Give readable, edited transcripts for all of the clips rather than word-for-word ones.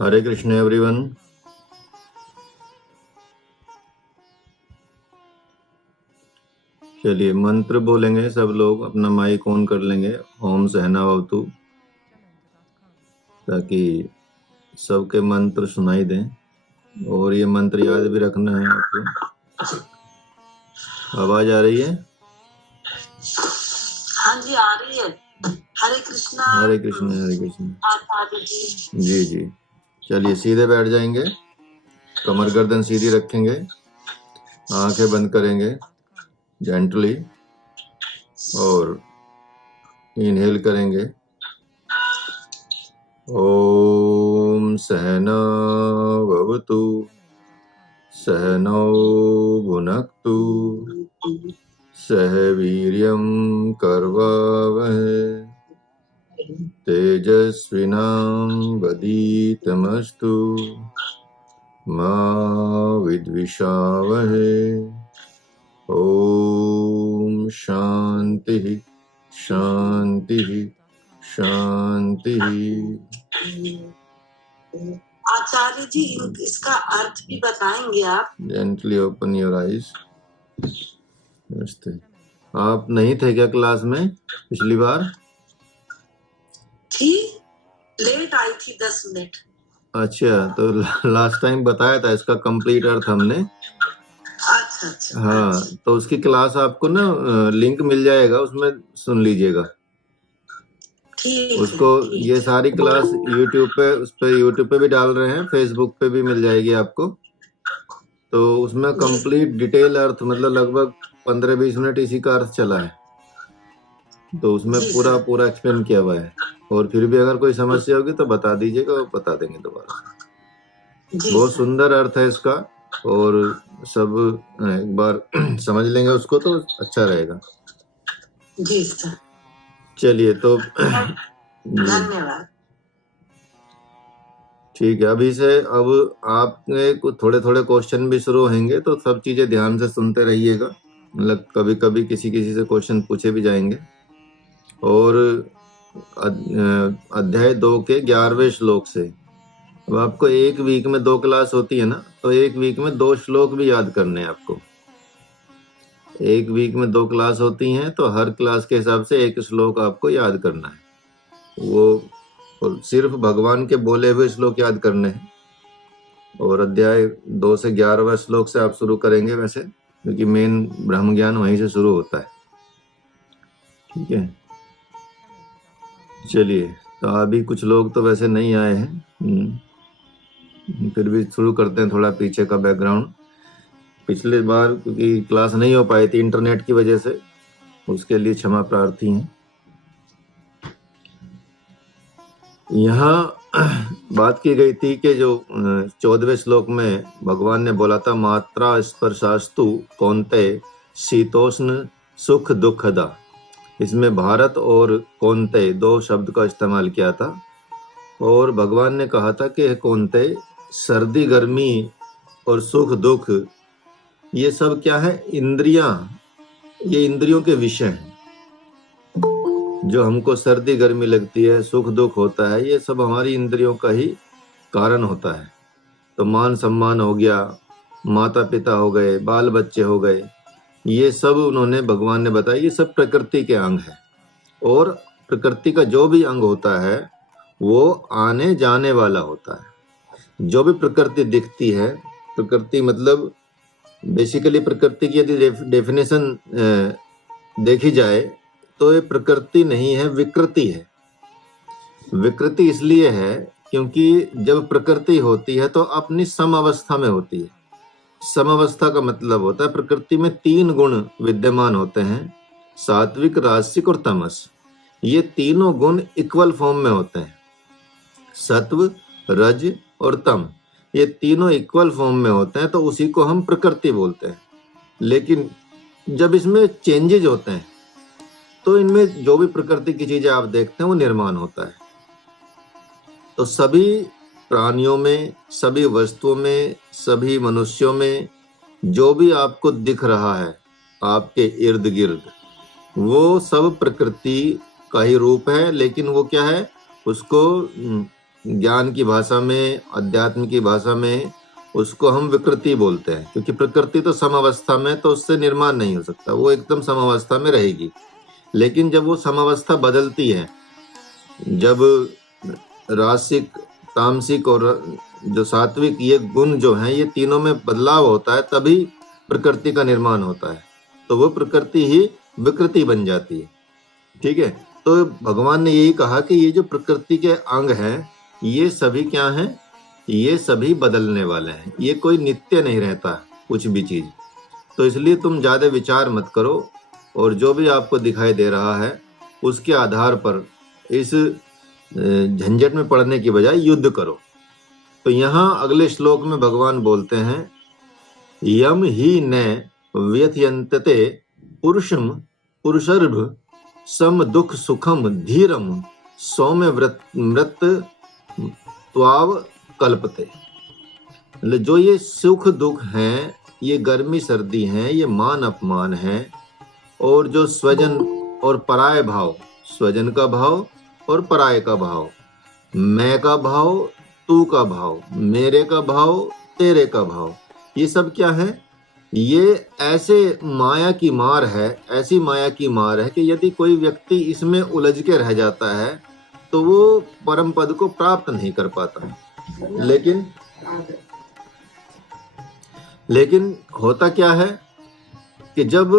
हरे Krishna everyone. चलिए मंत्र बोलेंगे, सब लोग अपना माइक ऑन कर लेंगे। ओम सहना भवतु, ताकि सबके मंत्र सुनाई दें। और ये मंत्र याद भी रखना है आपको। आवाज आ रही है? हाँ जी, आ रही है। हरे कृष्णा। हरे कृष्ण हरे कृष्ण। आचार्य जी। जी। चलिए सीधे बैठ जाएंगे, कमर गर्दन सीधी रखेंगे, आंखें बंद करेंगे जेंटली, और इनहेल करेंगे। ओम सहना भवतु, सहनौ भुनक्तु, सह वीर्यं करवावहै, तेजस्विनावधीतमस्तु मा विद्विषावहै। ओम शांति शांति शांति। आचार्य जी, इसका अर्थ भी बताएंगे आप? Gently open your eyes. नमस्ते। आप नहीं थे क्या क्लास में पिछली बार? थी, लेट आई थी 10 मिनट। अच्छा, तो लास्ट टाइम बताया था इसका कंप्लीट अर्थ हमने। अच्छा। हाँ, तो उसकी क्लास आपको ना लिंक मिल जाएगा, उसमें सुन लीजिएगा। ठीक उसको है, ये सारी क्लास यूट्यूब पे, उस पे यूट्यूब पे भी डाल रहे हैं, फेसबुक पे भी मिल जाएगी आपको। तो उसमें कंप्लीट डिटेल अर्थ, मतलब लगभग 15-20 मिनट इसी का अर्थ चला है, तो उसमें पूरा एक्सप्लेन किया हुआ है। और फिर भी अगर कोई समस्या होगी तो बता दीजिएगा, वो बता देंगे दोबारा। बहुत सुंदर अर्थ है इसका, और सब एक बार समझ लेंगे उसको तो अच्छा रहेगा। जी सर। चलिए तो धन्यवाद। ठीक है, अभी से अब आपके थोड़े थोड़े क्वेश्चन भी शुरू होंगे, तो सब चीजें ध्यान से सुनते रहिएगा। मतलब कभी कभी किसी से क्वेश्चन पूछे भी जाएंगे। और अध्याय 2 के 11वें श्लोक से, अब आपको एक वीक में 2 क्लास होती है ना, तो एक वीक में 2 श्लोक भी याद करने हैं आपको। एक वीक में 2 क्लास होती हैं, तो हर क्लास के हिसाब से एक श्लोक आपको याद करना है। वो और सिर्फ भगवान के बोले हुए श्लोक याद करने हैं। और अध्याय 2 से 11वां श्लोक से आप शुरू करेंगे वैसे, क्योंकि मेन ब्रह्म ज्ञान वहीं से शुरू होता है। ठीक है, चलिए। तो अभी कुछ लोग तो वैसे नहीं आए हैं, फिर भी शुरू करते हैं थोड़ा पीछे का बैकग्राउंड। पिछले बार क्योंकि क्लास नहीं हो पाई थी इंटरनेट की वजह से, उसके लिए क्षमा प्रार्थी हैं। यहाँ बात की गई थी कि जो 14वें श्लोक में भगवान ने बोला था, मात्रा स्पर्शास्तु कौन्तेय शीतोष्ण सुख दुखदा। इसमें भारत और कौन्तेय 2 शब्द का इस्तेमाल किया था। और भगवान ने कहा था कि कौन्तेय, सर्दी गर्मी और सुख दुख ये सब क्या है? इंद्रियां, ये इंद्रियों के विषय हैं। जो हमको सर्दी गर्मी लगती है, सुख दुख होता है, ये सब हमारी इंद्रियों का ही कारण होता है। तो मान सम्मान हो गया, माता पिता हो गए, बाल बच्चे हो गए, ये सब उन्होंने, भगवान ने बताया, ये सब प्रकृति के अंग है। और प्रकृति का जो भी अंग होता है वो आने जाने वाला होता है। जो भी प्रकृति दिखती है, प्रकृति मतलब बेसिकली प्रकृति की यदि डेफिनेशन देखी जाए तो ये प्रकृति नहीं है, विकृति है। विकृति इसलिए है क्योंकि जब प्रकृति होती है तो अपनी समअवस्था में होती है। समअवस्था का मतलब होता है प्रकृति में 3 गुण विद्यमान होते हैं, सात्विक, राजसिक और तमस। ये तीनों गुण इक्वल फॉर्म में होते हैं, सत्व, रज और तम। ये तीनों इक्वल फॉर्म में होते हैं, तो उसी को हम प्रकृति बोलते हैं। लेकिन जब इसमें चेंजेज होते हैं तो इनमें जो भी प्रकृति की चीजें आप देखते हैं वो निर्माण होता है। तो सभी प्राणियों में, सभी वस्तुओं में, सभी मनुष्यों में जो भी आपको दिख रहा है आपके इर्द गिर्द, वो सब प्रकृति का ही रूप है। लेकिन वो क्या है, उसको ज्ञान की भाषा में, अध्यात्म की भाषा में उसको हम विकृति बोलते हैं, क्योंकि प्रकृति तो समावस्था में, तो उससे निर्माण नहीं हो सकता, वो एकदम समावस्था में रहेगी। लेकिन जब वो समावस्था बदलती है, जब रासिक, तामसिक और जो सात्विक, ये गुण जो हैं, ये तीनों में बदलाव होता है, तभी प्रकृति का निर्माण होता है। तो वो प्रकृति ही विकृति बन जाती है। ठीक है, तो भगवान ने यही कहा कि ये जो प्रकृति के अंग हैं, ये सभी क्या हैं? ये सभी बदलने वाले हैं, ये कोई नित्य नहीं रहता कुछ भी चीज। तो इसलिए तुम ज्यादा विचार मत करो, और जो भी आपको दिखाई दे रहा है उसके आधार पर इस झंझट में पड़ने की बजाय युद्ध करो। तो यहाँ अगले श्लोक में भगवान बोलते हैं, यम ही न व्यथयन्ते पुरुषम पुरुषर्भ सम दुख सुखम धीरम सौम्य मृत त्वाव कल्पते। मतलब जो ये सुख दुख हैं, ये गर्मी सर्दी हैं, ये मान अपमान है, और जो स्वजन और पराय भाव, स्वजन का भाव और पराय का भाव, मैं का भाव, तू का भाव, मेरे का भाव, तेरे का भाव, ये सब क्या है? ये ऐसे माया की मार है, ऐसी माया की मार है कि यदि कोई व्यक्ति इसमें उलझ के रह जाता है तो वो परम पद को प्राप्त नहीं कर पाता। लेकिन होता क्या है कि जब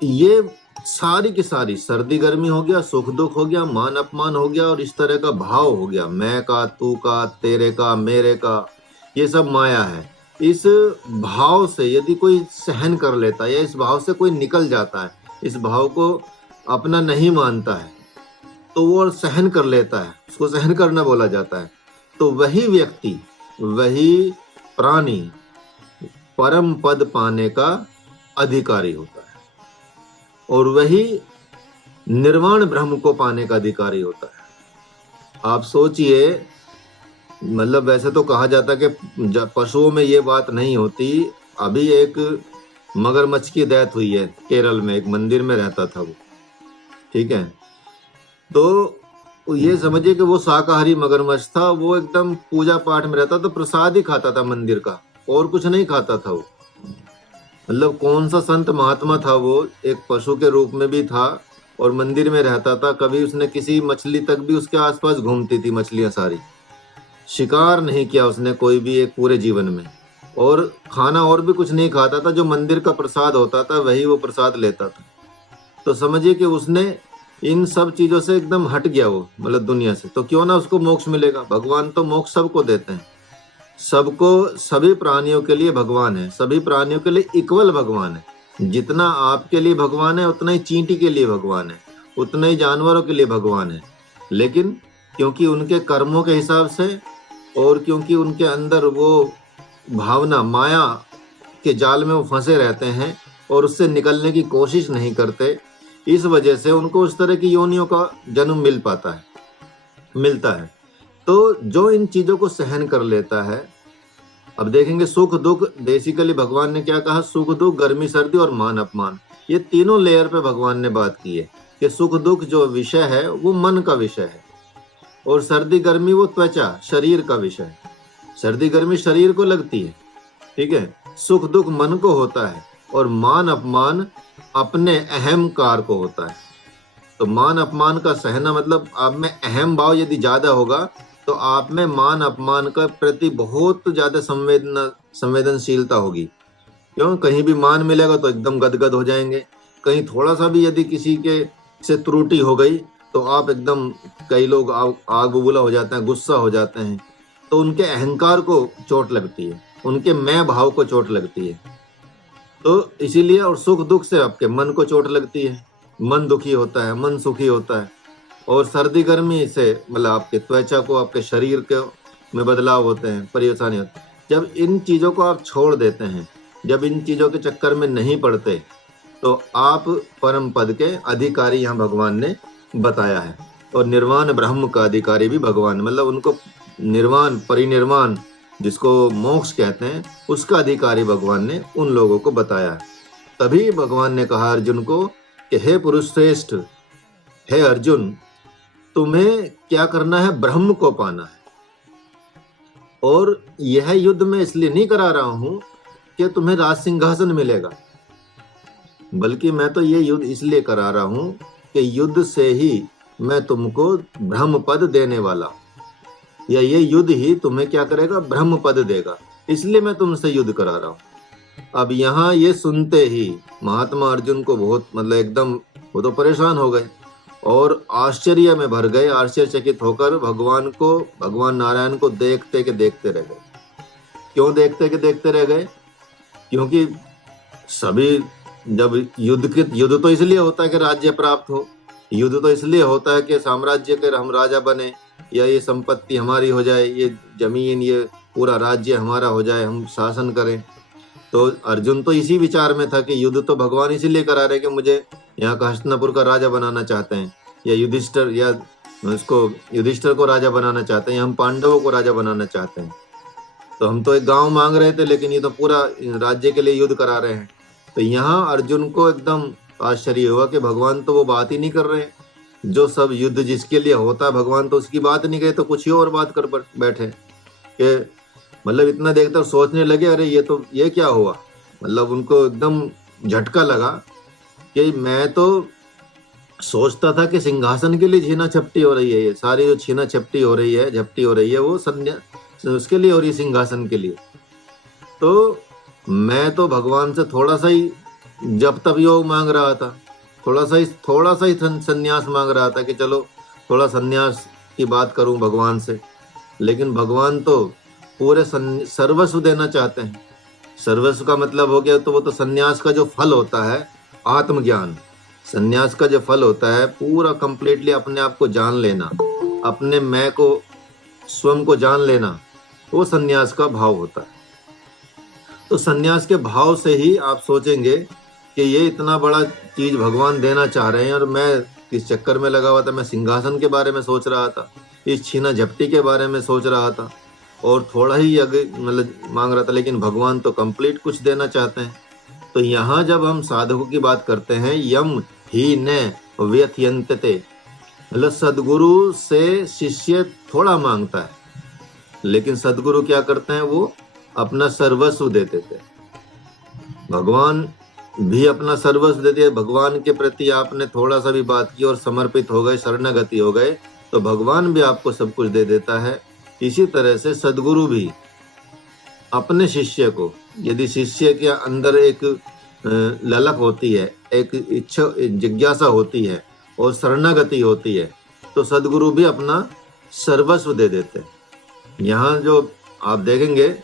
ये सारी की सारी, सर्दी गर्मी हो गया, सुख दुख हो गया, मान अपमान हो गया, और इस तरह का भाव हो गया, मैं का, तू का, तेरे का, मेरे का, ये सब माया है। इस भाव से यदि कोई सहन कर लेता है, या इस भाव से कोई निकल जाता है, इस भाव को अपना नहीं मानता है, तो वो सहन कर लेता है, उसको सहन करना बोला जाता है। तो वही व्यक्ति, वही प्राणी परम पद पाने का अधिकारी होता है, और वही निर्वाण ब्रह्म को पाने का अधिकारी होता है। आप सोचिए, मतलब वैसे तो कहा जाता कि पशुओं में ये बात नहीं होती। अभी एक मगरमच्छ की डेथ हुई है केरल में, एक मंदिर में रहता था वो, ठीक है। तो ये समझिए कि वो शाकाहारी मगरमच्छ था, वो एकदम पूजा पाठ में रहता, तो प्रसाद ही खाता था मंदिर का, और कुछ नहीं खाता था वो। मतलब कौन सा संत महात्मा था वो, एक पशु के रूप में भी था और मंदिर में रहता था। कभी उसने किसी मछली तक भी उसके आसपास घूमती थी, मछलियां सारी, शिकार नहीं किया उसने कोई भी एक पूरे जीवन में, और खाना और भी कुछ नहीं खाता था, जो मंदिर का प्रसाद होता था वही वो प्रसाद लेता था। तो समझिए कि उसने इन सब चीजों से एकदम हट गया वो, मतलब दुनिया से। तो क्यों ना उसको मोक्ष मिलेगा। भगवान तो मोक्ष सबको देते हैं, सबको, सभी प्राणियों के लिए भगवान है, सभी प्राणियों के लिए इक्वल भगवान है। जितना आपके लिए भगवान है उतना ही चींटी के लिए भगवान है, उतना ही जानवरों के लिए भगवान है। लेकिन क्योंकि उनके कर्मों के हिसाब से, और क्योंकि उनके अंदर वो भावना, माया के जाल में वो फंसे रहते हैं और उससे निकलने की कोशिश नहीं करते, इस वजह से उनको उस तरह की योनियों का जन्म मिलता है। तो जो इन चीजों को सहन कर लेता है, अब देखेंगे सुख दुख, बेसिकली भगवान ने क्या कहा, सुख दुख, गर्मी सर्दी और मान अपमान, ये तीनों लेयर पे भगवान ने बात की है कि सुख दुख जो विषय है वो मन का विषय है, और सर्दी गर्मी वो त्वचा, शरीर का विषय है। सर्दी गर्मी शरीर को लगती है, ठीक है। सुख दुख मन को होता है, और मान अपमान अपने अहंकार को होता है। तो मान अपमान का सहना मतलब आप में अहम भाव यदि ज्यादा होगा तो आप में मान अपमान का प्रति बहुत ज्यादा संवेदनशीलता होगी। क्यों? कहीं भी मान मिलेगा तो एकदम गदगद हो जाएंगे, कहीं थोड़ा सा भी यदि किसी के से त्रुटि हो गई तो आप एकदम, कई लोग आग बबूला हो जाते हैं, गुस्सा हो जाते हैं। तो उनके अहंकार को चोट लगती है, उनके मैं भाव को चोट लगती है। तो इसीलिए, और सुख दुख से आपके मन को चोट लगती है, मन दुखी होता है, मन सुखी होता है। और सर्दी गर्मी से मतलब आपके त्वचा को, आपके शरीर के में बदलाव होते हैं, परेशानी होती है। जब इन चीजों को आप छोड़ देते हैं, जब इन चीजों के चक्कर में नहीं पड़ते, तो आप परम पद के अधिकारी यहाँ भगवान ने बताया है। और निर्वाण ब्रह्म का अधिकारी भी भगवान, मतलब उनको निर्वाण, परिनिर्वाण जिसको मोक्ष कहते हैं, उसका अधिकारी भगवान ने उन लोगों को बताया है। तभी भगवान ने कहा अर्जुन को कि हे पुरुष श्रेष्ठ, हे अर्जुन, तुम्हें क्या करना है, ब्रह्म को पाना है। और यह युद्ध मैं इसलिए नहीं करा रहा हूं कि तुम्हें राज सिंहासन मिलेगा, बल्कि मैं तो ये युद्ध इसलिए करा रहा हूं कि युद्ध से ही मैं तुमको ब्रह्म पद देने वाला, या ये युद्ध ही तुम्हें क्या करेगा, ब्रह्म पद देगा, इसलिए मैं तुमसे युद्ध करा रहा हूं। अब यहाँ ये सुनते ही महात्मा अर्जुन को बहुत मतलब एकदम वो तो परेशान हो गए और आश्चर्य में भर गए, आश्चर्यचकित होकर भगवान नारायण को देखते के देखते रह गए। क्यों देखते के देखते रह गए? क्योंकि सभी जब युद्ध तो इसलिए होता है कि राज्य प्राप्त हो, युद्ध तो इसलिए होता है कि साम्राज्य के हम राजा बने, या ये संपत्ति हमारी हो जाए, ये जमीन, ये पूरा राज्य हमारा हो जाए, हम शासन करें। तो अर्जुन तो इसी विचार में था कि युद्ध तो भगवान इसीलिए करा रहे कि मुझे यहाँ का हस्तिनापुर का राजा बनाना चाहते हैं, या युधिष्ठिर को राजा बनाना चाहते हैं, या हम पांडवों को राजा बनाना चाहते हैं। तो हम तो एक गांव मांग रहे थे, लेकिन ये तो पूरा राज्य के लिए युद्ध करा रहे हैं। तो यहाँ अर्जुन को एकदम आश्चर्य हुआ कि भगवान तो वो बात ही नहीं कर रहे, जो सब युद्ध जिसके लिए होता है भगवान तो उसकी बात नहीं करे, तो कुछ ही और बात कर बैठे कि मतलब इतना देखकर सोचने लगे, अरे ये क्या हुआ। मतलब उनको एकदम झटका लगा कि मैं तो सोचता था कि सिंहासन के लिए छीना झपटी हो रही है, ये सारी जो छीना झपटी हो रही है वो उसके लिए हो रही है, सिंहासन के लिए। तो मैं तो भगवान से थोड़ा सा ही जब तब योग मांग रहा था, थोड़ा सा ही संन्यास मांग रहा था कि चलो थोड़ा संन्यास की बात करूं भगवान से। लेकिन भगवान तो पूरे सर्वस्व देना चाहते हैं। सर्वस्व का मतलब हो गया तो वो तो संन्यास का जो फल होता है, आत्मज्ञान, संन्यास का जो फल होता है पूरा कंप्लीटली अपने आप को जान लेना, अपने मैं को स्वयं को जान लेना, वो संन्यास का भाव होता है। तो संन्यास के भाव से ही आप सोचेंगे कि ये इतना बड़ा चीज भगवान देना चाह रहे हैं और मैं किस चक्कर में लगा हुआ था। मैं सिंहासन के बारे में सोच रहा था, इस छीना झपटी के बारे में सोच रहा था और थोड़ा ही मतलब मांग रहा था, लेकिन भगवान तो कंप्लीट कुछ देना चाहते हैं। तो यहाँ जब हम साधकों की बात करते हैं, यम ही न व्यथयन्ते, मतलब सदगुरु से शिष्य थोड़ा मांगता है, लेकिन सदगुरु क्या करते हैं, वो अपना सर्वस्व दे देते हैं। भगवान भी अपना सर्वस्व दे दिया। भगवान के प्रति आपने थोड़ा सा भी बात की और समर्पित हो गए, शरणागति हो गए, तो भगवान भी आपको सब कुछ दे देता है। इसी तरह से सदगुरु भी अपने शिष्य को, यदि शिष्य के अंदर एक ललक होती है, एक इच्छा, जिज्ञासा होती है और शरणागति होती है, तो सदगुरु भी अपना सर्वस्व दे देते हैं। यहाँ जो आप देखेंगे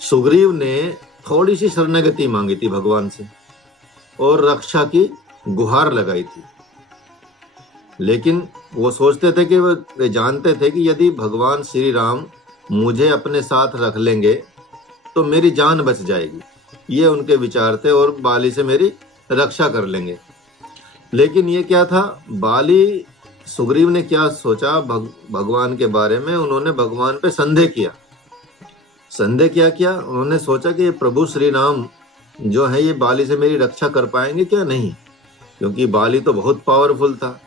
सुग्रीव ने थोड़ी सी शरणागति मांगी थी भगवान से और रक्षा की गुहार लगाई थी, लेकिन वो सोचते थे कि वे जानते थे कि यदि भगवान श्री राम मुझे अपने साथ रख लेंगे तो मेरी जान बच जाएगी, ये उनके विचार थे, और बाली से मेरी रक्षा कर लेंगे। लेकिन ये क्या था, सुग्रीव ने क्या सोचा भगवान के बारे में, उन्होंने भगवान पे संदेह किया। उन्होंने सोचा कि ये प्रभु श्री राम जो है ये बाली से मेरी रक्षा कर पाएंगे क्या, नहीं, क्योंकि बाली तो बहुत पावरफुल था।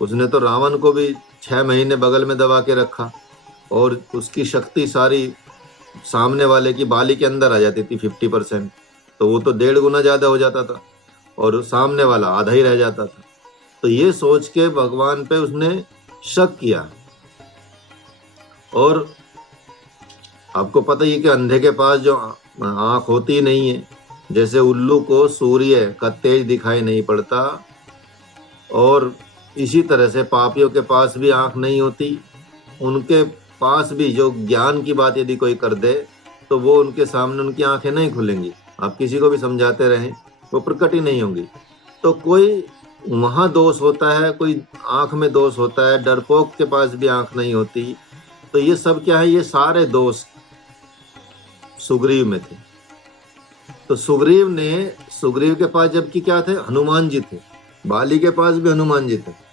उसने तो रावण को भी 6 महीने बगल में दबा के रखा और उसकी शक्ति सारी सामने वाले की बाली के अंदर आ जाती थी 50%, तो वो तो 1.5 गुना ज्यादा हो जाता था और सामने वाला आधा ही रह जाता था। तो ये सोच के भगवान पे उसने शक किया। और आपको पता ही है कि अंधे के पास जो आंख होती नहीं है, जैसे उल्लू को सूर्य का तेज दिखाई नहीं पड़ता, और इसी तरह से पापियों के पास भी आंख नहीं होती। उनके पास भी जो ज्ञान की बात यदि कोई कर दे तो वो उनके सामने उनकी आंखें नहीं खुलेंगी। आप किसी को भी समझाते रहें वो प्रकट ही नहीं होंगी। तो कोई वहाँ दोष होता है, कोई आंख में दोष होता है, डरपोक के पास भी आंख नहीं होती। तो ये सब क्या है, ये सारे दोष सुग्रीव में थे। तो सुग्रीव के पास जबकि क्या थे, हनुमान जी थे, बाली के पास भी हनुमान जी थे।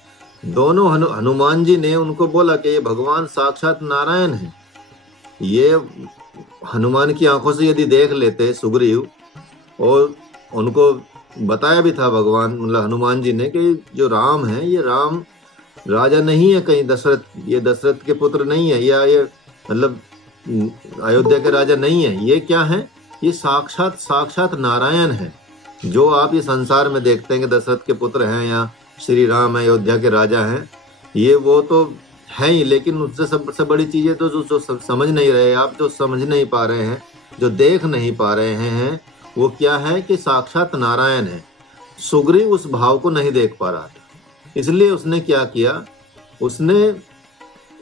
दोनों हनुमान जी ने उनको बोला कि ये भगवान साक्षात नारायण है। ये हनुमान की आंखों से यदि देख लेते सुग्रीव और उनको बताया भी था भगवान मतलब हनुमान जी ने कि जो राम है ये राम राजा नहीं है कहीं दशरथ, ये दशरथ के पुत्र नहीं है, या ये मतलब अयोध्या के राजा नहीं है। ये क्या है? ये साक्षात साक्षात नारायण है। जो आप ये संसार में देखते हैं कि दशरथ के पुत्र हैं या श्री राम है अयोध्या के राजा हैं, ये वो तो है ही, लेकिन उससे सबसे बड़ी चीजें तो जो समझ नहीं रहे आप, जो समझ नहीं पा रहे हैं, जो देख नहीं पा रहे हैं, वो क्या है कि साक्षात नारायण है। सुग्रीव उस भाव को नहीं देख पा रहा था, इसलिए उसने क्या किया, उसने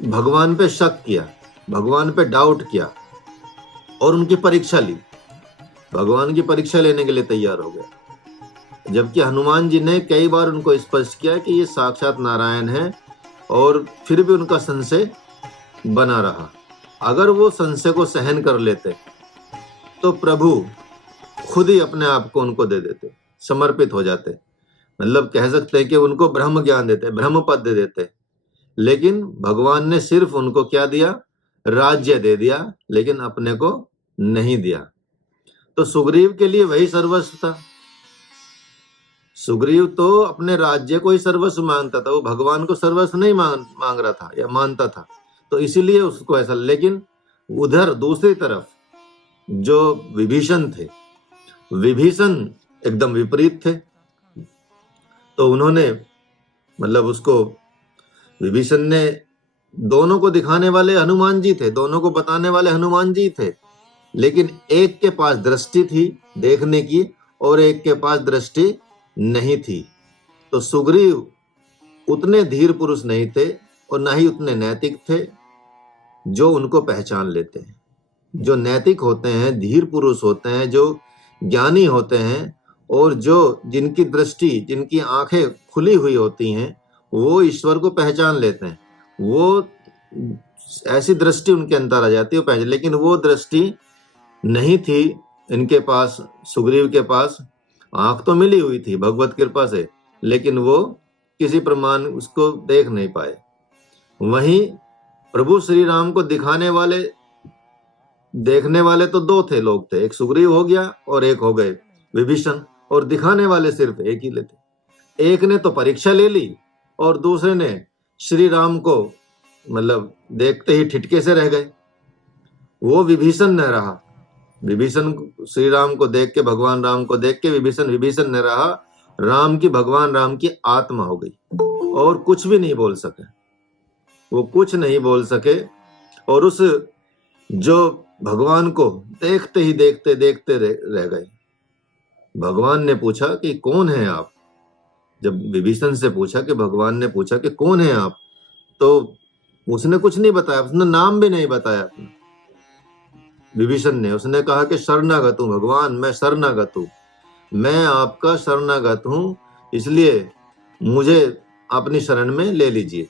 भगवान पे शक किया, भगवान पे डाउट किया और उनकी परीक्षा ली, भगवान की परीक्षा लेने के लिए तैयार हो गया। जबकि हनुमान जी ने कई बार उनको स्पष्ट किया कि ये साक्षात नारायण है, और फिर भी उनका संशय बना रहा। अगर वो संशय को सहन कर लेते तो प्रभु खुद ही अपने आप को उनको दे देते, समर्पित हो जाते, मतलब कह सकते हैं कि उनको ब्रह्म ज्ञान देते, ब्रह्म पद दे देते। लेकिन भगवान ने सिर्फ उनको क्या दिया? राज्य दे दिया, लेकिन अपने को नहीं दिया। तो सुग्रीव के लिए वही सर्वस्व था। सुग्रीव तो अपने राज्य को ही सर्वस्व मानता था, वो भगवान को सर्वस्व नहीं मांग रहा था या मानता था, तो इसीलिए उसको ऐसा। लेकिन उधर दूसरी तरफ जो विभीषण थे, विभीषण एकदम विपरीत थे। तो उन्होंने मतलब उसको, विभीषण ने, दोनों को दिखाने वाले हनुमान जी थे, दोनों को बताने वाले हनुमान जी थे, लेकिन एक के पास दृष्टि थी देखने की और एक के पास दृष्टि नहीं थी। तो सुग्रीव उतने धीर पुरुष नहीं थे और ना ही उतने नैतिक थे जो उनको पहचान लेते हैं। जो नैतिक होते हैं, धीर पुरुष होते हैं, जो ज्ञानी होते हैं और जो जिनकी दृष्टि, जिनकी आंखें खुली हुई होती हैं, वो ईश्वर को पहचान लेते हैं। वो ऐसी दृष्टि उनके अंदर आ जाती है पहचान, लेकिन वो दृष्टि नहीं थी इनके पास। सुग्रीव के पास आंख तो मिली हुई थी भगवत कृपा से, लेकिन वो किसी प्रमाण उसको देख नहीं पाए। वहीं प्रभु श्री राम को दिखाने वाले, देखने वाले तो दो थे लोग थे, एक सुग्रीव हो गया और एक हो गए विभीषण, और दिखाने वाले सिर्फ एक ही लेते। एक ने तो परीक्षा ले ली और दूसरे ने श्री राम को मतलब देखते ही ठिठके से रह गए। वो विभीषण न रहा, विभीषण श्री राम को देख के, भगवान राम को देख के विभीषण न रहा, राम की, भगवान राम की आत्मा हो गई और कुछ भी नहीं बोल सके, वो कुछ नहीं बोल सके। और उस जो भगवान को देखते ही देखते देखते रह गए। भगवान ने पूछा कि कौन है आप? जब विभीषण से पूछा कि भगवान ने पूछा कि कौन है आप, तो उसने कुछ नहीं बताया, उसने नाम भी नहीं बताया अपना। विभीषण ने, उसने कहा कि शरणागत हूं भगवान, मैं शरणागत हूं, मैं आपका शरणागत हूं, इसलिए मुझे अपनी शरण में ले लीजिए।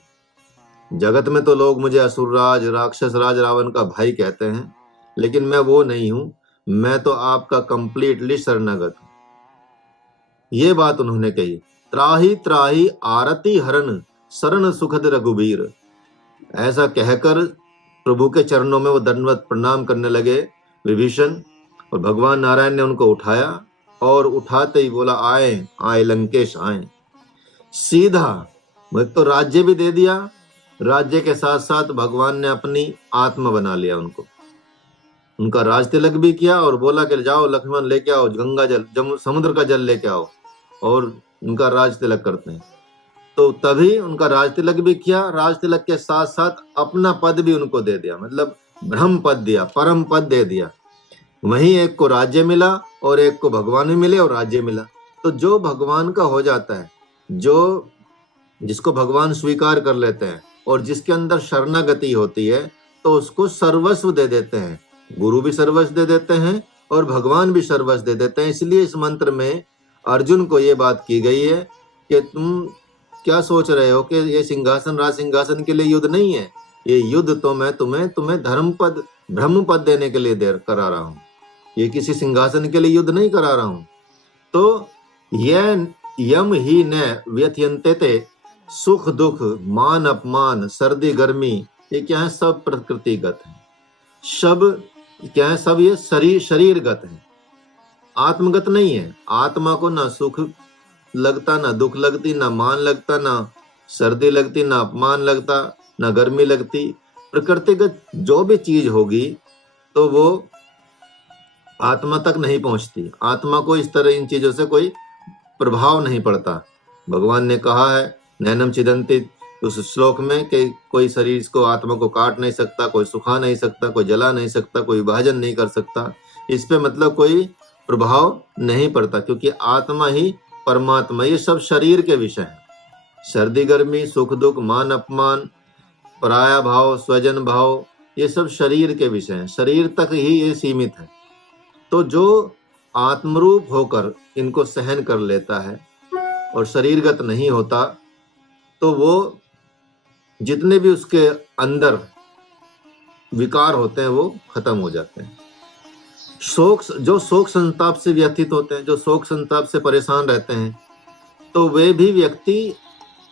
जगत में तो लोग मुझे असुरराज, राक्षस राज, रावण का भाई कहते हैं, लेकिन मैं वो नहीं हूं, मैं तो आपका कंप्लीटली शरणागत हूं। ये बात उन्होंने कही। त्राही त्राही आरती हरण, शरण सुखद रघुबीर। ऐसा कहकर प्रभु के चरणों में वो दंडवत प्रणाम करने लगे विभीषण, और भगवान नारायण ने उनको उठाया और उठाते ही बोला, आए आए लंकेश आए। सीधा तो राज्य भी दे दिया, राज्य के साथ साथ भगवान ने अपनी आत्मा बना लिया उनको, उनका राज तिलक भी किया और बोला कि जाओ लक्ष्मण लेके आओ गंगा जल, समुद्र का जल लेके आओ, और उनका राज तिलक करते हैं। तो तभी उनका राज तिलक भी किया, राज तिलक के साथ साथ अपना पद भी उनको दे दिया, मतलब ब्रह्म पद दिया, परम पद दे दिया। वहीं एक को राज्य मिला और एक को भगवान भी मिले और राज्य मिला। तो जो भगवान का हो जाता है, जो जिसको भगवान स्वीकार कर लेते हैं और जिसके अंदर शरणागति होती है, तो उसको सर्वस्व दे देते हैं। गुरु भी सर्वस्व दे देते हैं और भगवान भी सर्वस्व दे देते हैं। इसलिए इस मंत्र में अर्जुन को ये बात की गई है कि तुम क्या सोच रहे हो कि ये सिंहासन, राज सिंहासन के लिए युद्ध नहीं है, ये युद्ध तो मैं तुम्हें धर्म पद, ब्रह्म पद देने के लिए करा रहा हूं, ये किसी सिंहासन के लिए युद्ध नहीं करा रहा हूं। तो यह यम ही न व्यथयन्ते ते, सुख दुख मान अपमान सर्दी गर्मी, ये क्या है? सब प्रकृतिगत है, सब क्या है? सब ये शरीरगत है। आत्मगत नहीं है। आत्मा को ना सुख लगता, ना दुख लगती, ना मान लगता, ना सर्दी लगती, ना अपमान लगता, ना गर्मी लगती। प्रकृतिगत जो भी चीज होगी तो वो आत्मा तक नहीं पहुंचती। आत्मा को इस तरह इन चीजों से कोई प्रभाव नहीं पड़ता। भगवान ने कहा है नैनम छिदन्ति उस श्लोक में कि कोई शरीर इसको आत्मा को काट नहीं सकता, कोई सुखा नहीं सकता, कोई जला नहीं सकता, कोई विभाजन नहीं कर सकता। इस पे मतलब कोई प्रभाव नहीं पड़ता, क्योंकि आत्मा ही परमात्मा। ये सब शरीर के विषय हैं। सर्दी गर्मी, सुख दुख, मान अपमान, पराया भाव, स्वजन भाव, ये सब शरीर के विषय हैं। शरीर तक ही ये सीमित है। तो जो आत्मरूप होकर इनको सहन कर लेता है और शरीरगत नहीं होता, तो वो जितने भी उसके अंदर विकार होते हैं वो खत्म हो जाते हैं। जो शोक संताप से व्यथित होते हैं, जो शोक संताप से परेशान रहते हैं, तो वे भी व्यक्ति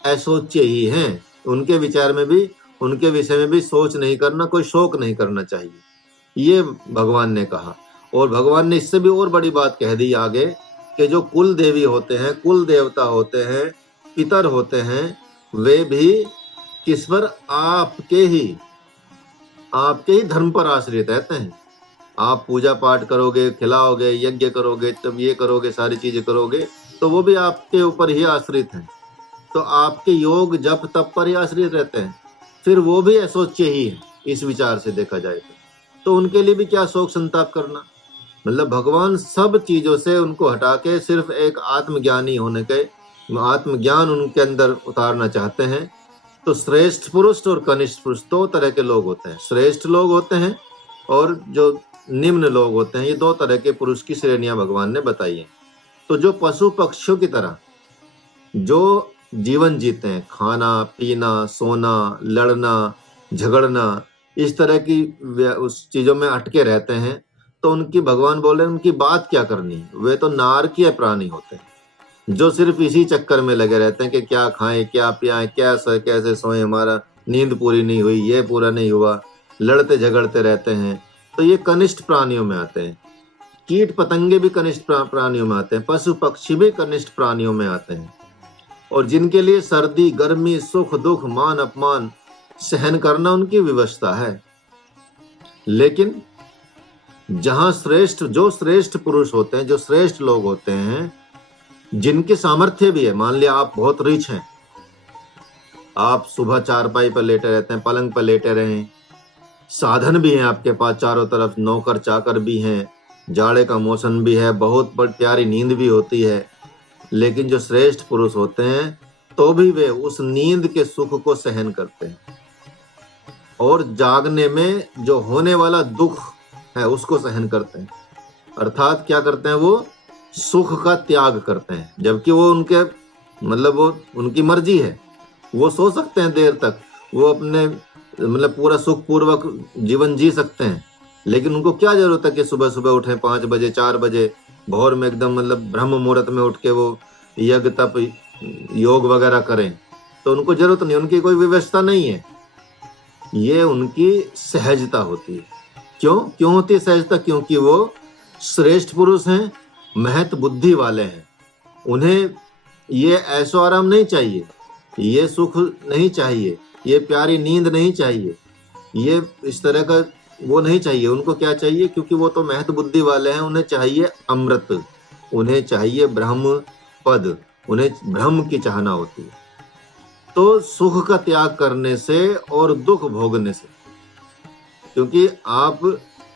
असोच्य ही हैं। उनके विचार में भी, उनके विषय में भी सोच नहीं करना, कोई शोक नहीं करना चाहिए, ये भगवान ने कहा। और भगवान ने इससे भी और बड़ी बात कह दी आगे कि जो कुल देवी होते हैं, कुल देवता होते हैं, पितर होते हैं, वे भी किस पर? आपके ही धर्म पर आश्रित रहते हैं। आप पूजा पाठ करोगे, खिलाओगे, यज्ञ करोगे, तब ये करोगे, सारी चीजें करोगे, तो वो भी आपके ऊपर ही आश्रित हैं। तो आपके योग जप तप पर ही आश्रित रहते हैं। फिर वो भी असोच्य ही है इस विचार से देखा जाए तो उनके लिए भी क्या शोक संताप करना। मतलब भगवान सब चीजों से उनको हटा के सिर्फ एक आत्मज्ञानी होने के, आत्मज्ञान उनके अंदर उतारना चाहते हैं। तो श्रेष्ठ पुरुष और कनिष्ठ पुरुष दो तरह के लोग होते हैं। श्रेष्ठ लोग होते हैं और जो निम्न लोग होते हैं। ये दो तरह के पुरुष की श्रेणियां भगवान ने बताई हैं। तो जो पशु पक्षियों की तरह जो जीवन जीते हैं, खाना पीना, सोना, लड़ना, झगड़ना, इस तरह की उस चीजों में अटके रहते हैं, तो उनकी भगवान बोले उनकी बात क्या करनी है। वे तो नारकीय प्राणी होते हैं, जो सिर्फ इसी चक्कर में लगे रहते हैं कि क्या खाएं, क्या पियाएं, कैसे सोएं, हमारा नींद पूरी नहीं हुई, ये पूरा नहीं हुआ, लड़ते झगड़ते रहते हैं। तो ये कनिष्ठ प्राणियों में आते हैं। कीट पतंगे भी कनिष्ठ प्राणियों में आते हैं, पशु पक्षी भी कनिष्ठ प्राणियों में आते हैं। और जिनके लिए सर्दी गर्मी, सुख दुख, मान अपमान सहन करना उनकी विवशता है। लेकिन जहां जो श्रेष्ठ पुरुष होते हैं, जो श्रेष्ठ लोग होते हैं, जिनके सामर्थ्य भी है, मान लिया आप बहुत रिच हैं, आप सुबह चारपाई पर लेटे रहते हैं, पलंग पर लेटे रहे, साधन भी हैं आपके पास चारों तरफ, नौकर चाकर भी हैं, जाड़े का मौसम भी है, बहुत बड़ी प्यारी नींद भी होती है। लेकिन जो श्रेष्ठ पुरुष होते हैं तो भी वे उस नींद के सुख को सहन करते हैं, और जागने में जो होने वाला दुख है उसको सहन करते हैं। अर्थात क्या करते हैं? वो सुख का त्याग करते हैं, जबकि वो उनके वो उनकी मर्जी है। वो सो सकते हैं देर तक, वो अपने पूरा सुख पूर्वक जीवन जी सकते हैं, लेकिन उनको क्या जरूरत है कि सुबह सुबह उठे 5 बजे 4 बजे भोर में एकदम ब्रह्म मुहूर्त में उठ के वो यज्ञ तप योग वगैरह करें। तो उनको जरूरत नहीं, उनकी कोई व्यवस्था नहीं है। ये उनकी सहजता होती है। क्यों होती है सहजता? क्योंकि वो श्रेष्ठ पुरुष हैं, महत बुद्धि वाले हैं। उन्हें ये ऐशो आराम नहीं चाहिए, ये सुख नहीं चाहिए, ये प्यारी नींद नहीं चाहिए, ये इस तरह का वो नहीं चाहिए। उनको क्या चाहिए? क्योंकि वो तो महत बुद्धि वाले हैं, उन्हें चाहिए अमृत, उन्हें चाहिए ब्रह्म पद, उन्हें ब्रह्म की चाहना होती है। तो सुख का त्याग करने से और दुख भोगने से, क्योंकि आप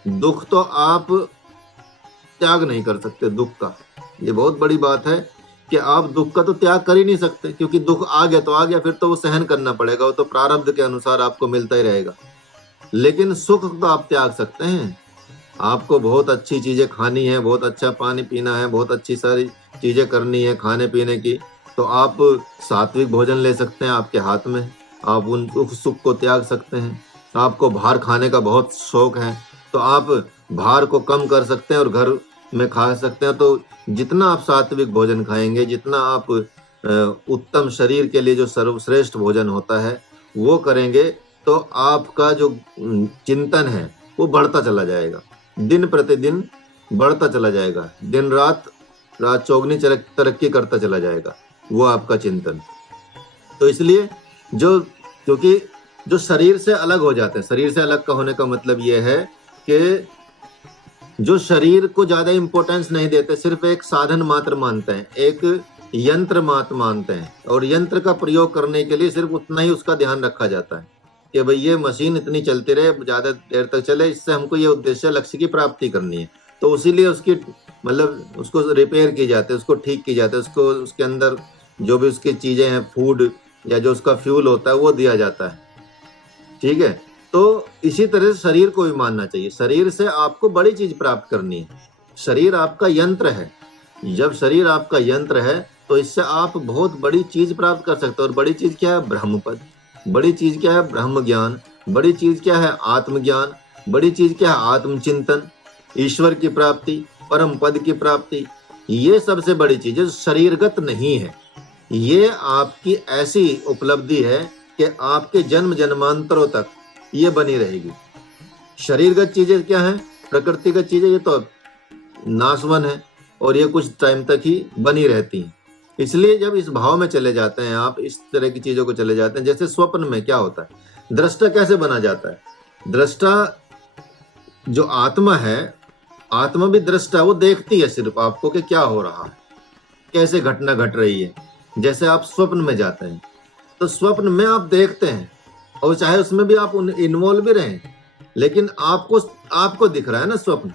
दुख तो आप त्याग नहीं कर सकते, दुख का ये बहुत बड़ी बात है कि आप दुख का तो त्याग कर ही नहीं सकते, क्योंकि दुख आ गया तो आ गया, फिर तो वो सहन करना पड़ेगा, वो तो प्रारब्ध के अनुसार आपको मिलता ही रहेगा। लेकिन सुख तो आप त्याग सकते हैं। आपको बहुत अच्छी चीजें खानी है, बहुत अच्छा पानी पीना है, बहुत अच्छी सारी चीजें करनी है खाने पीने की, तो आप सात्विक भोजन ले सकते हैं, आपके हाथ में, आप उन सुख को त्याग सकते हैं। आपको बाहर खाने का बहुत शौक है तो आप बाहर को कम कर सकते हैं और घर में खा सकते हैं। तो जितना आप सात्विक भोजन खाएंगे, जितना आप उत्तम शरीर के लिए जो सर्वश्रेष्ठ भोजन होता है वो करेंगे, तो आपका जो चिंतन है वो बढ़ता चला जाएगा। दिन प्रतिदिन बढ़ता चला जाएगा, दिन रात रात चौगनी तरक्की करता चला जाएगा वो आपका चिंतन। तो इसलिए क्योंकि जो शरीर से अलग हो जाते हैं, शरीर से अलग का होने का मतलब ये है कि जो शरीर को ज्यादा इंपॉर्टेंस नहीं देते, सिर्फ एक साधन मात्र मानते हैं, एक यंत्र मात्र मानते हैं, और यंत्र का प्रयोग करने के लिए सिर्फ उतना ही उसका ध्यान रखा जाता है कि भाई ये मशीन इतनी चलती रहे, ज्यादा देर तक चले, इससे हमको ये उद्देश्य लक्ष्य की प्राप्ति करनी है। तो इसीलिए उसकी मतलब उसको रिपेयर की जाती है, उसको ठीक की जाती है, उसको उसके अंदर जो भी उसकी चीजें हैं, फूड या जो उसका फ्यूल होता है वो दिया जाता है। ठीक है, तो इसी तरह से शरीर को भी मानना चाहिए। शरीर से आपको बड़ी चीज प्राप्त करनी है, शरीर आपका यंत्र है। जब शरीर आपका यंत्र है तो इससे आप बहुत बड़ी चीज प्राप्त कर सकते हो। और बड़ी चीज क्या है? ब्रह्म पद। बड़ी चीज क्या है? ब्रह्म ज्ञान। बड़ी चीज क्या है? आत्मज्ञान। बड़ी चीज क्या है? आत्मचिंतन, ईश्वर की प्राप्ति, परम पद की प्राप्ति। ये सबसे बड़ी चीज है, शरीरगत नहीं है। ये आपकी ऐसी उपलब्धि है कि आपके जन्म जन्मांतरों तक ये बनी रहेगी। शरीरगत चीजें क्या है? प्रकृतिगत चीजें ये तो नाशवन है और ये कुछ टाइम तक ही बनी रहती हैं। इसलिए जब इस भाव में चले जाते हैं आप, इस तरह की चीजों को चले जाते हैं, जैसे स्वप्न में क्या होता है, दृष्टा कैसे बना जाता है? दृष्टा जो आत्मा है, आत्मा भी दृष्टा, वो देखती है सिर्फ आपको कि क्या हो रहा है, कैसे घटना घट रही है। जैसे आप स्वप्न में जाते हैं तो स्वप्न में आप देखते हैं, और चाहे उसमें भी आप इन्वॉल्व भी रहें, लेकिन आपको दिख रहा है ना स्वप्न,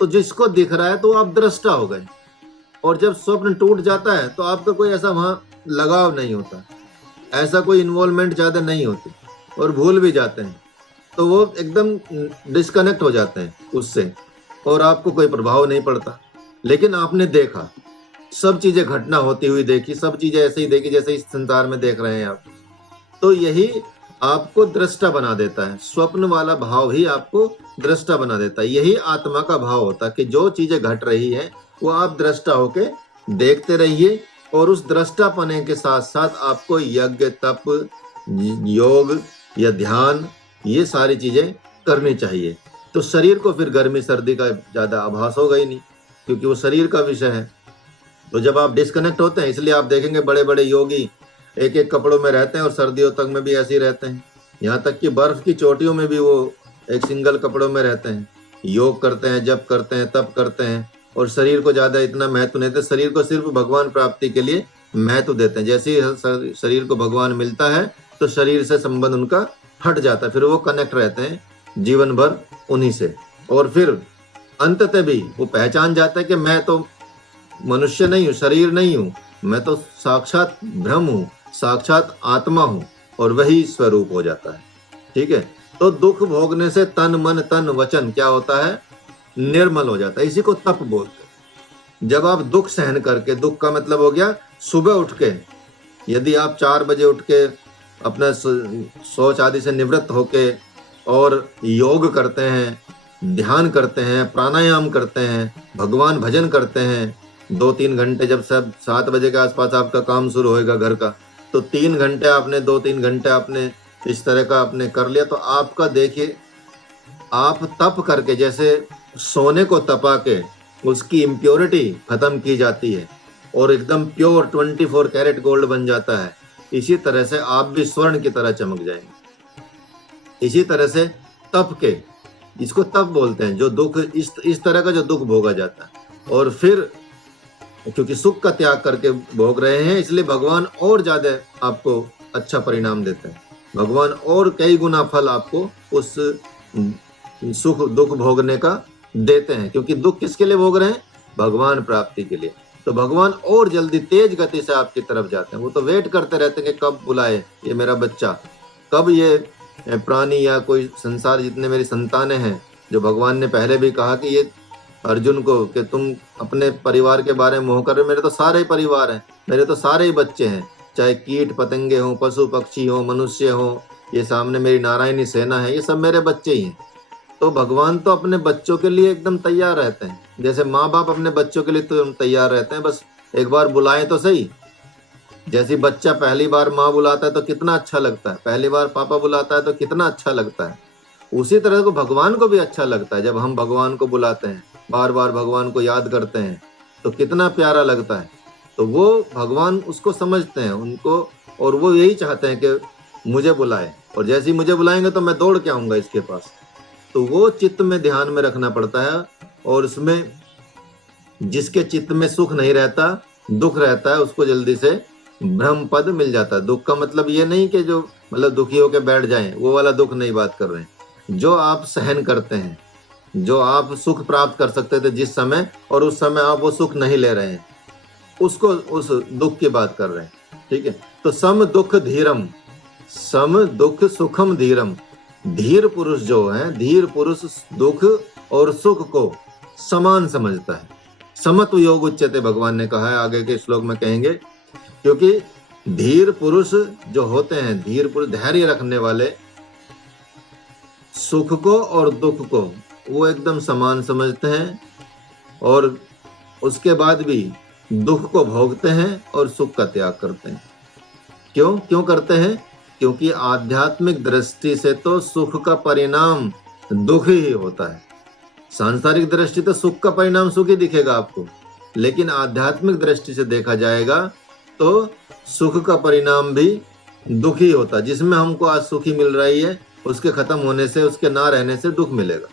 तो जिसको दिख रहा है तो आप दृष्टा हो गए। और जब स्वप्न टूट जाता है तो आपका कोई ऐसा वहां लगाव नहीं होता, ऐसा कोई इन्वॉल्वमेंट ज्यादा नहीं होती, और भूल भी जाते हैं, तो वो एकदम डिस्कनेक्ट हो जाते हैं उससे, और आपको कोई प्रभाव नहीं पड़ता। लेकिन आपने देखा, सब चीजें घटना होती हुई देखी, सब चीजें ऐसे ही देखी जैसे इस संसार में देख रहे हैं आप, तो यही आपको दृष्टा बना देता है। स्वप्न वाला भाव ही आपको दृष्टा बना देता है। यही आत्मा का भाव होता है कि जो चीजें घट रही है वो आप दृष्टा होके देखते रहिए, और उस दृष्टा पने के साथ साथ आपको यज्ञ, तप, योग या ध्यान, ये सारी चीजें करनी चाहिए। तो शरीर को फिर गर्मी सर्दी का ज्यादा आभास होगा ही नहीं, क्योंकि वो शरीर का विषय है। तो जब आप डिस्कनेक्ट होते हैं, इसलिए आप देखेंगे बड़े बड़े योगी एक एक कपड़ों में रहते हैं, और सर्दियों तक में भी ऐसे ही रहते हैं। यहाँ तक कि बर्फ की चोटियों में भी वो एक सिंगल कपड़ों में रहते हैं, योग करते हैं, जप करते हैं, तप करते हैं, और शरीर को ज्यादा इतना महत्व नहीं देते। शरीर को सिर्फ भगवान प्राप्ति के लिए महत्व देते हैं। जैसे ही शरीर को भगवान मिलता है तो शरीर से संबंध उनका हट जाता है, फिर वो कनेक्ट रहते हैं जीवन भर उन्हीं से। और फिर अंततः भी वो पहचान जाता है कि मैं तो मनुष्य नहीं हूँ, शरीर नहीं हूँ, मैं तो साक्षात ब्रह्म हूँ, साक्षात आत्मा हूँ, और वही स्वरूप हो जाता है। ठीक है, तो दुख भोगने से तन मन तन वचन क्या होता है? निर्मल हो जाता है। इसी को तप बोलते हैं। जब आप दुख सहन करके, दुख का मतलब हो गया सुबह उठ के, यदि आप 4 बजे उठ के अपना शौच आदि से निवृत्त होके और योग करते हैं, ध्यान करते हैं, प्राणायाम करते हैं, भगवान भजन करते हैं 2-3 घंटे, जब सब 7 बजे के आसपास आपका काम शुरू होएगा घर का, तो 3 घंटे आपने 2-3 घंटे आपने इस तरह का आपने कर लिया, तो आपका देखिए, आप तप करके, जैसे सोने को तपा के उसकी इम्प्योरिटी खत्म की जाती है और एकदम प्योर 24 कैरेट गोल्ड बन जाता है, इसी तरह से आप भी स्वर्ण की तरह चमक जाएंगे। इसी तरह से तप के, इसको तप बोलते हैं, जो दुख इस तरह का जो दुख भोगा जाता है। और फिर क्योंकि सुख का त्याग करके भोग रहे हैं, इसलिए भगवान और ज्यादा आपको अच्छा परिणाम देते हैं। भगवान और कई गुना फल आपको उस सुख दुख भोगने का देते हैं, क्योंकि दुख किसके लिए भोग रहे हैं? भगवान प्राप्ति के लिए। तो भगवान और जल्दी तेज गति से आपकी तरफ जाते हैं। वो तो वेट करते रहते हैं कि कब बुलाए ये मेरा बच्चा, कब ये प्राणी या कोई संसार जितने मेरी संतानें हैं, जो भगवान ने पहले भी कहा कि ये अर्जुन को कि तुम अपने परिवार के बारे में मोह कर रहे हो, मेरे तो सारे ही परिवार हैं, मेरे तो सारे ही बच्चे हैं, चाहे कीट पतंगे हों, पशु पक्षी हों, मनुष्य हों, ये सामने मेरी नारायणी सेना है, ये सब मेरे बच्चे ही हैं। तो भगवान तो अपने बच्चों के लिए एकदम तैयार रहते हैं, जैसे माँ बाप अपने बच्चों के लिए तो तैयार रहते हैं, बस एक बार बुलाएं तो सही। जैसे बच्चा पहली बार माँ बुलाता है तो कितना अच्छा लगता है, पहली बार पापा बुलाता है तो कितना अच्छा लगता है, उसी तरह को भगवान को भी अच्छा लगता है जब हम भगवान को बुलाते हैं। बार बार भगवान को याद करते हैं तो कितना प्यारा लगता है। तो वो भगवान उसको समझते हैं उनको, और वो यही चाहते हैं कि मुझे बुलाए, और जैसे ही मुझे बुलाएंगे तो मैं दौड़ के आऊंगा इसके पास। तो वो चित्त में ध्यान में रखना पड़ता है, और उसमें जिसके चित्त में सुख नहीं रहता, दुख रहता है, उसको जल्दी से ब्रह्म पद मिल जाता है। दुख का मतलब ये नहीं कि जो मतलब दुखी होकर बैठ जाएं, वो वाला दुख नहीं बात कर रहे हैं। जो आप सहन करते हैं, जो आप सुख प्राप्त कर सकते थे जिस समय, और उस समय आप वो सुख नहीं ले रहे हैं, उसको, उस दुख की बात कर रहे हैं। ठीक है, तो सम दुख धीरम, सम दुख सुखम धीरम। धीर पुरुष जो है, धीर पुरुष दुख और सुख को समान समझता है। समत्व योग उच्यते, भगवान ने कहा है, आगे के श्लोक में कहेंगे। क्योंकि धीर पुरुष जो होते हैं, धीर पुरुष धैर्य रखने वाले, सुख को और दुख को वो एकदम समान समझते हैं, और उसके बाद भी दुख को भोगते हैं और सुख का त्याग करते हैं। क्यों करते हैं? क्योंकि आध्यात्मिक दृष्टि से तो सुख का परिणाम दुख ही होता है। सांसारिक दृष्टि तो सुख का परिणाम सुख ही दिखेगा आपको, लेकिन आध्यात्मिक दृष्टि से देखा जाएगा तो सुख का परिणाम भी दुख ही होता है। जिसमें हमको आज सुखी मिल रही है, उसके खत्म होने से, उसके ना रहने से दुख मिलेगा।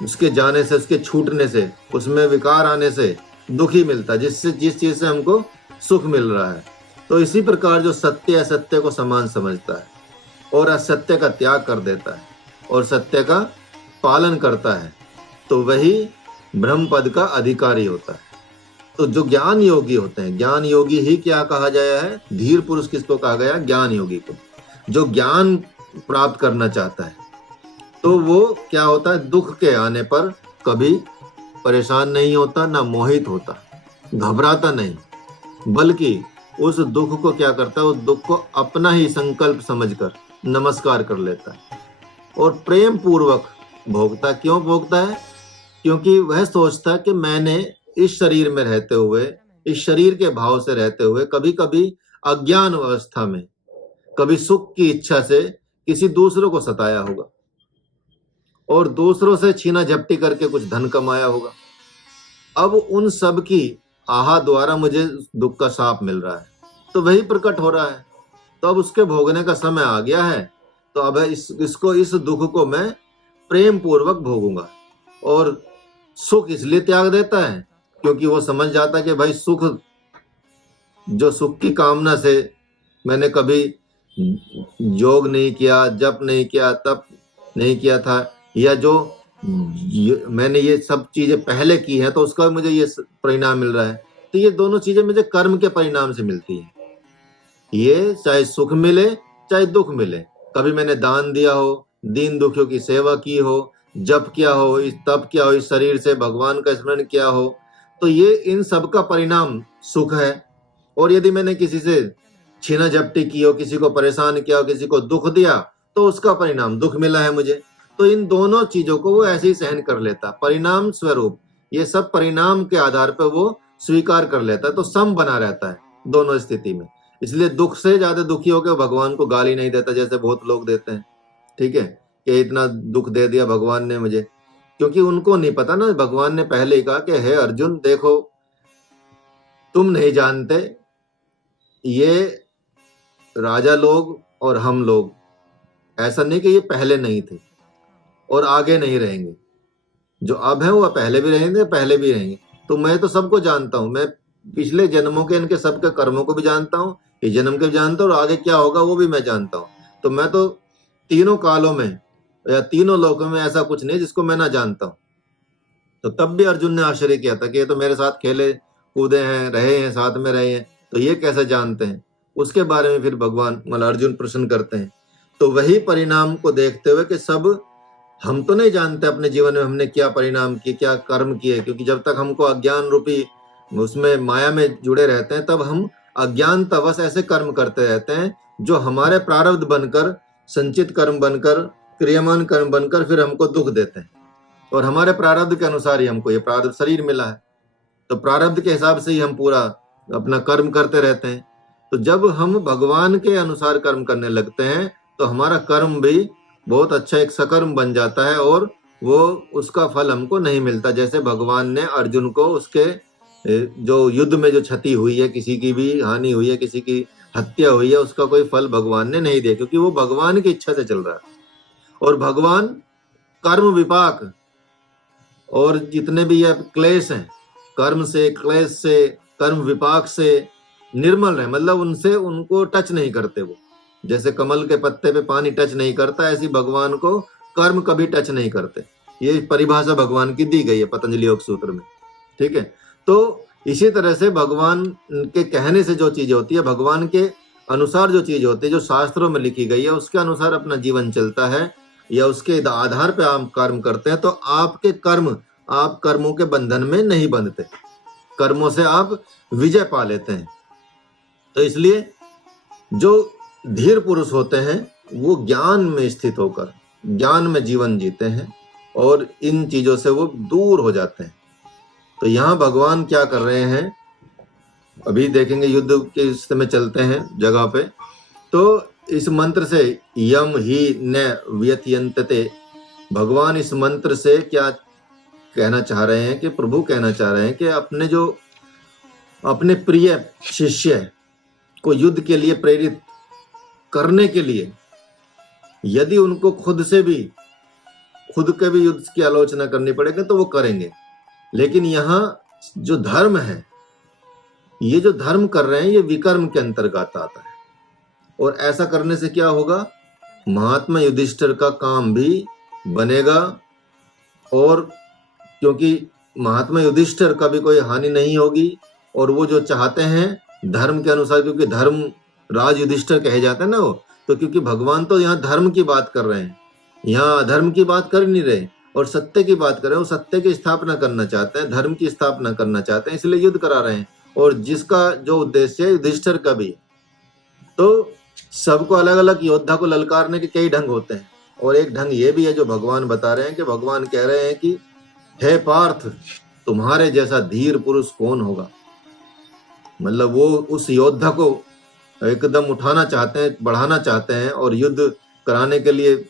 उसके जाने से, उसके छूटने से, उसमें विकार आने से दुख ही मिलता है, जिस चीज से हमको सुख मिल रहा है। तो इसी प्रकार जो सत्य असत्य को समान समझता है और असत्य का त्याग कर देता है और सत्य का पालन करता है, तो वही ब्रह्म पद का अधिकारी होता है। तो जो ज्ञान योगी होते हैं, ज्ञान योगी ही क्या कहा गया है? धीर पुरुष किसको कहा गया? ज्ञान योगी को। जो ज्ञान प्राप्त करना चाहता है, तो वो क्या होता है? दुख के आने पर कभी परेशान नहीं होता, ना मोहित होता, घबराता नहीं, बल्कि उस दुख को क्या करता है? उस दुख को अपना ही संकल्प समझकर नमस्कार कर लेता है और प्रेम पूर्वक भोगता। क्यों भोगता है? क्योंकि वह सोचता है कि मैंने इस शरीर में रहते हुए, इस शरीर के भाव से रहते हुए, कभी कभी अज्ञान अवस्था में, कभी सुख की इच्छा से किसी दूसरों को सताया होगा और दूसरों से छीना झपटी करके कुछ धन कमाया होगा। अब उन सब की आहा द्वारा मुझे दुख का शाप मिल रहा है, तो वही प्रकट हो रहा है। तो अब उसके भोगने का समय आ गया है, तो अब इस दुख को मैं प्रेम पूर्वक भोगूंगा। और सुख इसलिए त्याग देता है क्योंकि वो समझ जाता है कि भाई सुख, जो सुख की कामना से मैंने कभी योग नहीं किया, जप नहीं किया, तप नहीं किया था, या जो मैंने ये सब चीजें पहले की है, तो उसका मुझे ये परिणाम मिल रहा है। तो ये दोनों चीजें मुझे कर्म के परिणाम से मिलती है। ये चाहे सुख मिले चाहे दुख मिले, कभी मैंने दान दिया हो, दीन दुखियों की सेवा की हो, जप किया हो, इस तप किया हो, इस शरीर से भगवान का स्मरण किया हो, तो ये इन सब का परिणाम सुख है। और यदि मैंने किसी से छीना झपटी की हो, किसी को परेशान किया हो, किसी को दुख दिया, तो उसका परिणाम दुख मिला है मुझे। तो इन दोनों चीजों को वो ऐसे ही सहन कर लेता, परिणाम स्वरूप, ये सब परिणाम के आधार पर वो स्वीकार कर लेता है। तो सम बना रहता है दोनों स्थिति में। इसलिए दुख से ज्यादा दुखी होकर भगवान को गाली नहीं देता, जैसे बहुत लोग देते हैं। ठीक है, कि इतना दुख दे दिया भगवान ने मुझे, क्योंकि उनको नहीं पता ना, भगवान ने पहले ही कहा कि हे अर्जुन, देखो तुम नहीं जानते, ये राजा लोग और हम लोग, ऐसा नहीं कि ये पहले नहीं थे और आगे नहीं रहेंगे। जो अब है वो पहले भी रहेंगे, पहले भी रहेंगे। तो मैं तो सबको जानता हूं, मैं पिछले जन्मों के इनके सबके कर्मों को भी जानता हूं, इस जन्म के भी जानता हूं, और आगे क्या होगा वो भी मैं जानता हूं। तो मैं तो तीनों कालों में या तीनों लोकों में ऐसा कुछ नहीं जिसको मैं ना जानता हूं। तो तब भी अर्जुन ने आश्चर्य किया था कि ये तो मेरे साथ खेले कूदे हैं, रहे हैं, साथ में रहे हैं, तो ये कैसे जानते हैं? उसके बारे में फिर भगवान मतलब अर्जुन प्रश्न करते हैं। तो वही परिणाम को देखते हुए कि सब हम तो नहीं जानते अपने जीवन में हमने क्या परिणाम किए, क्या कर्म किए, क्योंकि जब तक हमको अज्ञान रूपी उसमें माया में जुड़े रहते हैं, तब हम अज्ञानतावश ऐसे कर्म करते रहते हैं जो हमारे प्रारब्ध बनकर, संचित कर्म बनकर, क्रियामान कर्म बनकर फिर हमको दुख देते हैं। और हमारे प्रारब्ध के अनुसार ही हमको ये प्रारब्ध शरीर मिला है, तो प्रारब्ध के हिसाब से ही हम पूरा अपना कर्म करते रहते हैं। तो जब हम भगवान के अनुसार कर्म करने लगते हैं, तो हमारा कर्म भी बहुत अच्छा एक सकर्म बन जाता है और वो उसका फल हमको नहीं मिलता। जैसे भगवान ने अर्जुन को उसके जो युद्ध में जो क्षति हुई है, किसी की भी हानि हुई है, किसी की हत्या हुई है, उसका कोई फल भगवान ने नहीं दिया, क्योंकि वो भगवान की इच्छा से चल रहा है। और भगवान कर्म विपाक और जितने भी ये क्लेश हैं, कर्म से, क्लेश से, कर्म विपाक से निर्मल है, मतलब उनसे उनको टच नहीं करते। वो जैसे कमल के पत्ते पे पानी टच नहीं करता, ऐसी भगवान को कर्म कभी टच नहीं करते। ये परिभाषा भगवान की दी गई है पतंजलि योग सूत्र में, ठीक है। तो इसी तरह से भगवान के कहने से जो चीज होती है, भगवान के अनुसार जो चीज होती है, जो शास्त्रों में लिखी गई है, उसके अनुसार अपना जीवन चलता है या उसके आधार पे आप कर्म करते हैं, तो आपके कर्म, आप कर्मों के बंधन में नहीं बंधते, कर्मों से आप विजय पा लेते हैं। तो इसलिए जो धीर पुरुष होते हैं वो ज्ञान में स्थित होकर ज्ञान में जीवन जीते हैं और इन चीजों से वो दूर हो जाते हैं। तो यहाँ भगवान क्या कर रहे हैं, अभी देखेंगे, युद्ध के समय चलते हैं जगह पे। तो इस मंत्र से यम ही न व्यत्यंतते, भगवान इस मंत्र से क्या कहना चाह रहे हैं कि प्रभु कहना चाह रहे हैं कि अपने जो अपने प्रिय शिष्य को युद्ध के लिए प्रेरित करने के लिए यदि उनको खुद के भी युद्ध की आलोचना करनी पड़ेगी तो वो करेंगे। लेकिन यहाँ जो धर्म है, ये जो धर्म कर रहे हैं, ये विकर्म के अंतर्गत आता है। और ऐसा करने से क्या होगा, महात्मा युधिष्ठिर का काम भी बनेगा। और क्योंकि महात्मा युधिष्ठिर का भी कोई हानि नहीं होगी, और वो जो चाहते हैं धर्म के अनुसार, क्योंकि धर्म राज युधिष्ठिर कहे जाते हैं ना वो, तो क्योंकि भगवान तो यहाँ धर्म की बात कर रहे हैं, यहाँ अधर्म की बात कर नहीं रहे और सत्य की बात कर रहे हैं। वो सत्य की स्थापना करना चाहते हैं, धर्म की स्थापना करना चाहते हैं, इसलिए युद्ध करा रहे हैं। और जिसका जो उद्देश्य है युधिष्ठिर का भी, तो सबको अलग अलग योद्धा को ललकारने के कई ढंग होते हैं। और एक ढंग ये भी है जो भगवान बता रहे हैं कि भगवान कह रहे हैं कि हे पार्थ, तुम्हारे जैसा धीर पुरुष कौन होगा। मतलब वो उस योद्धा को एकदम उठाना चाहते हैं, बढ़ाना चाहते हैं और युद्ध कराने के लिए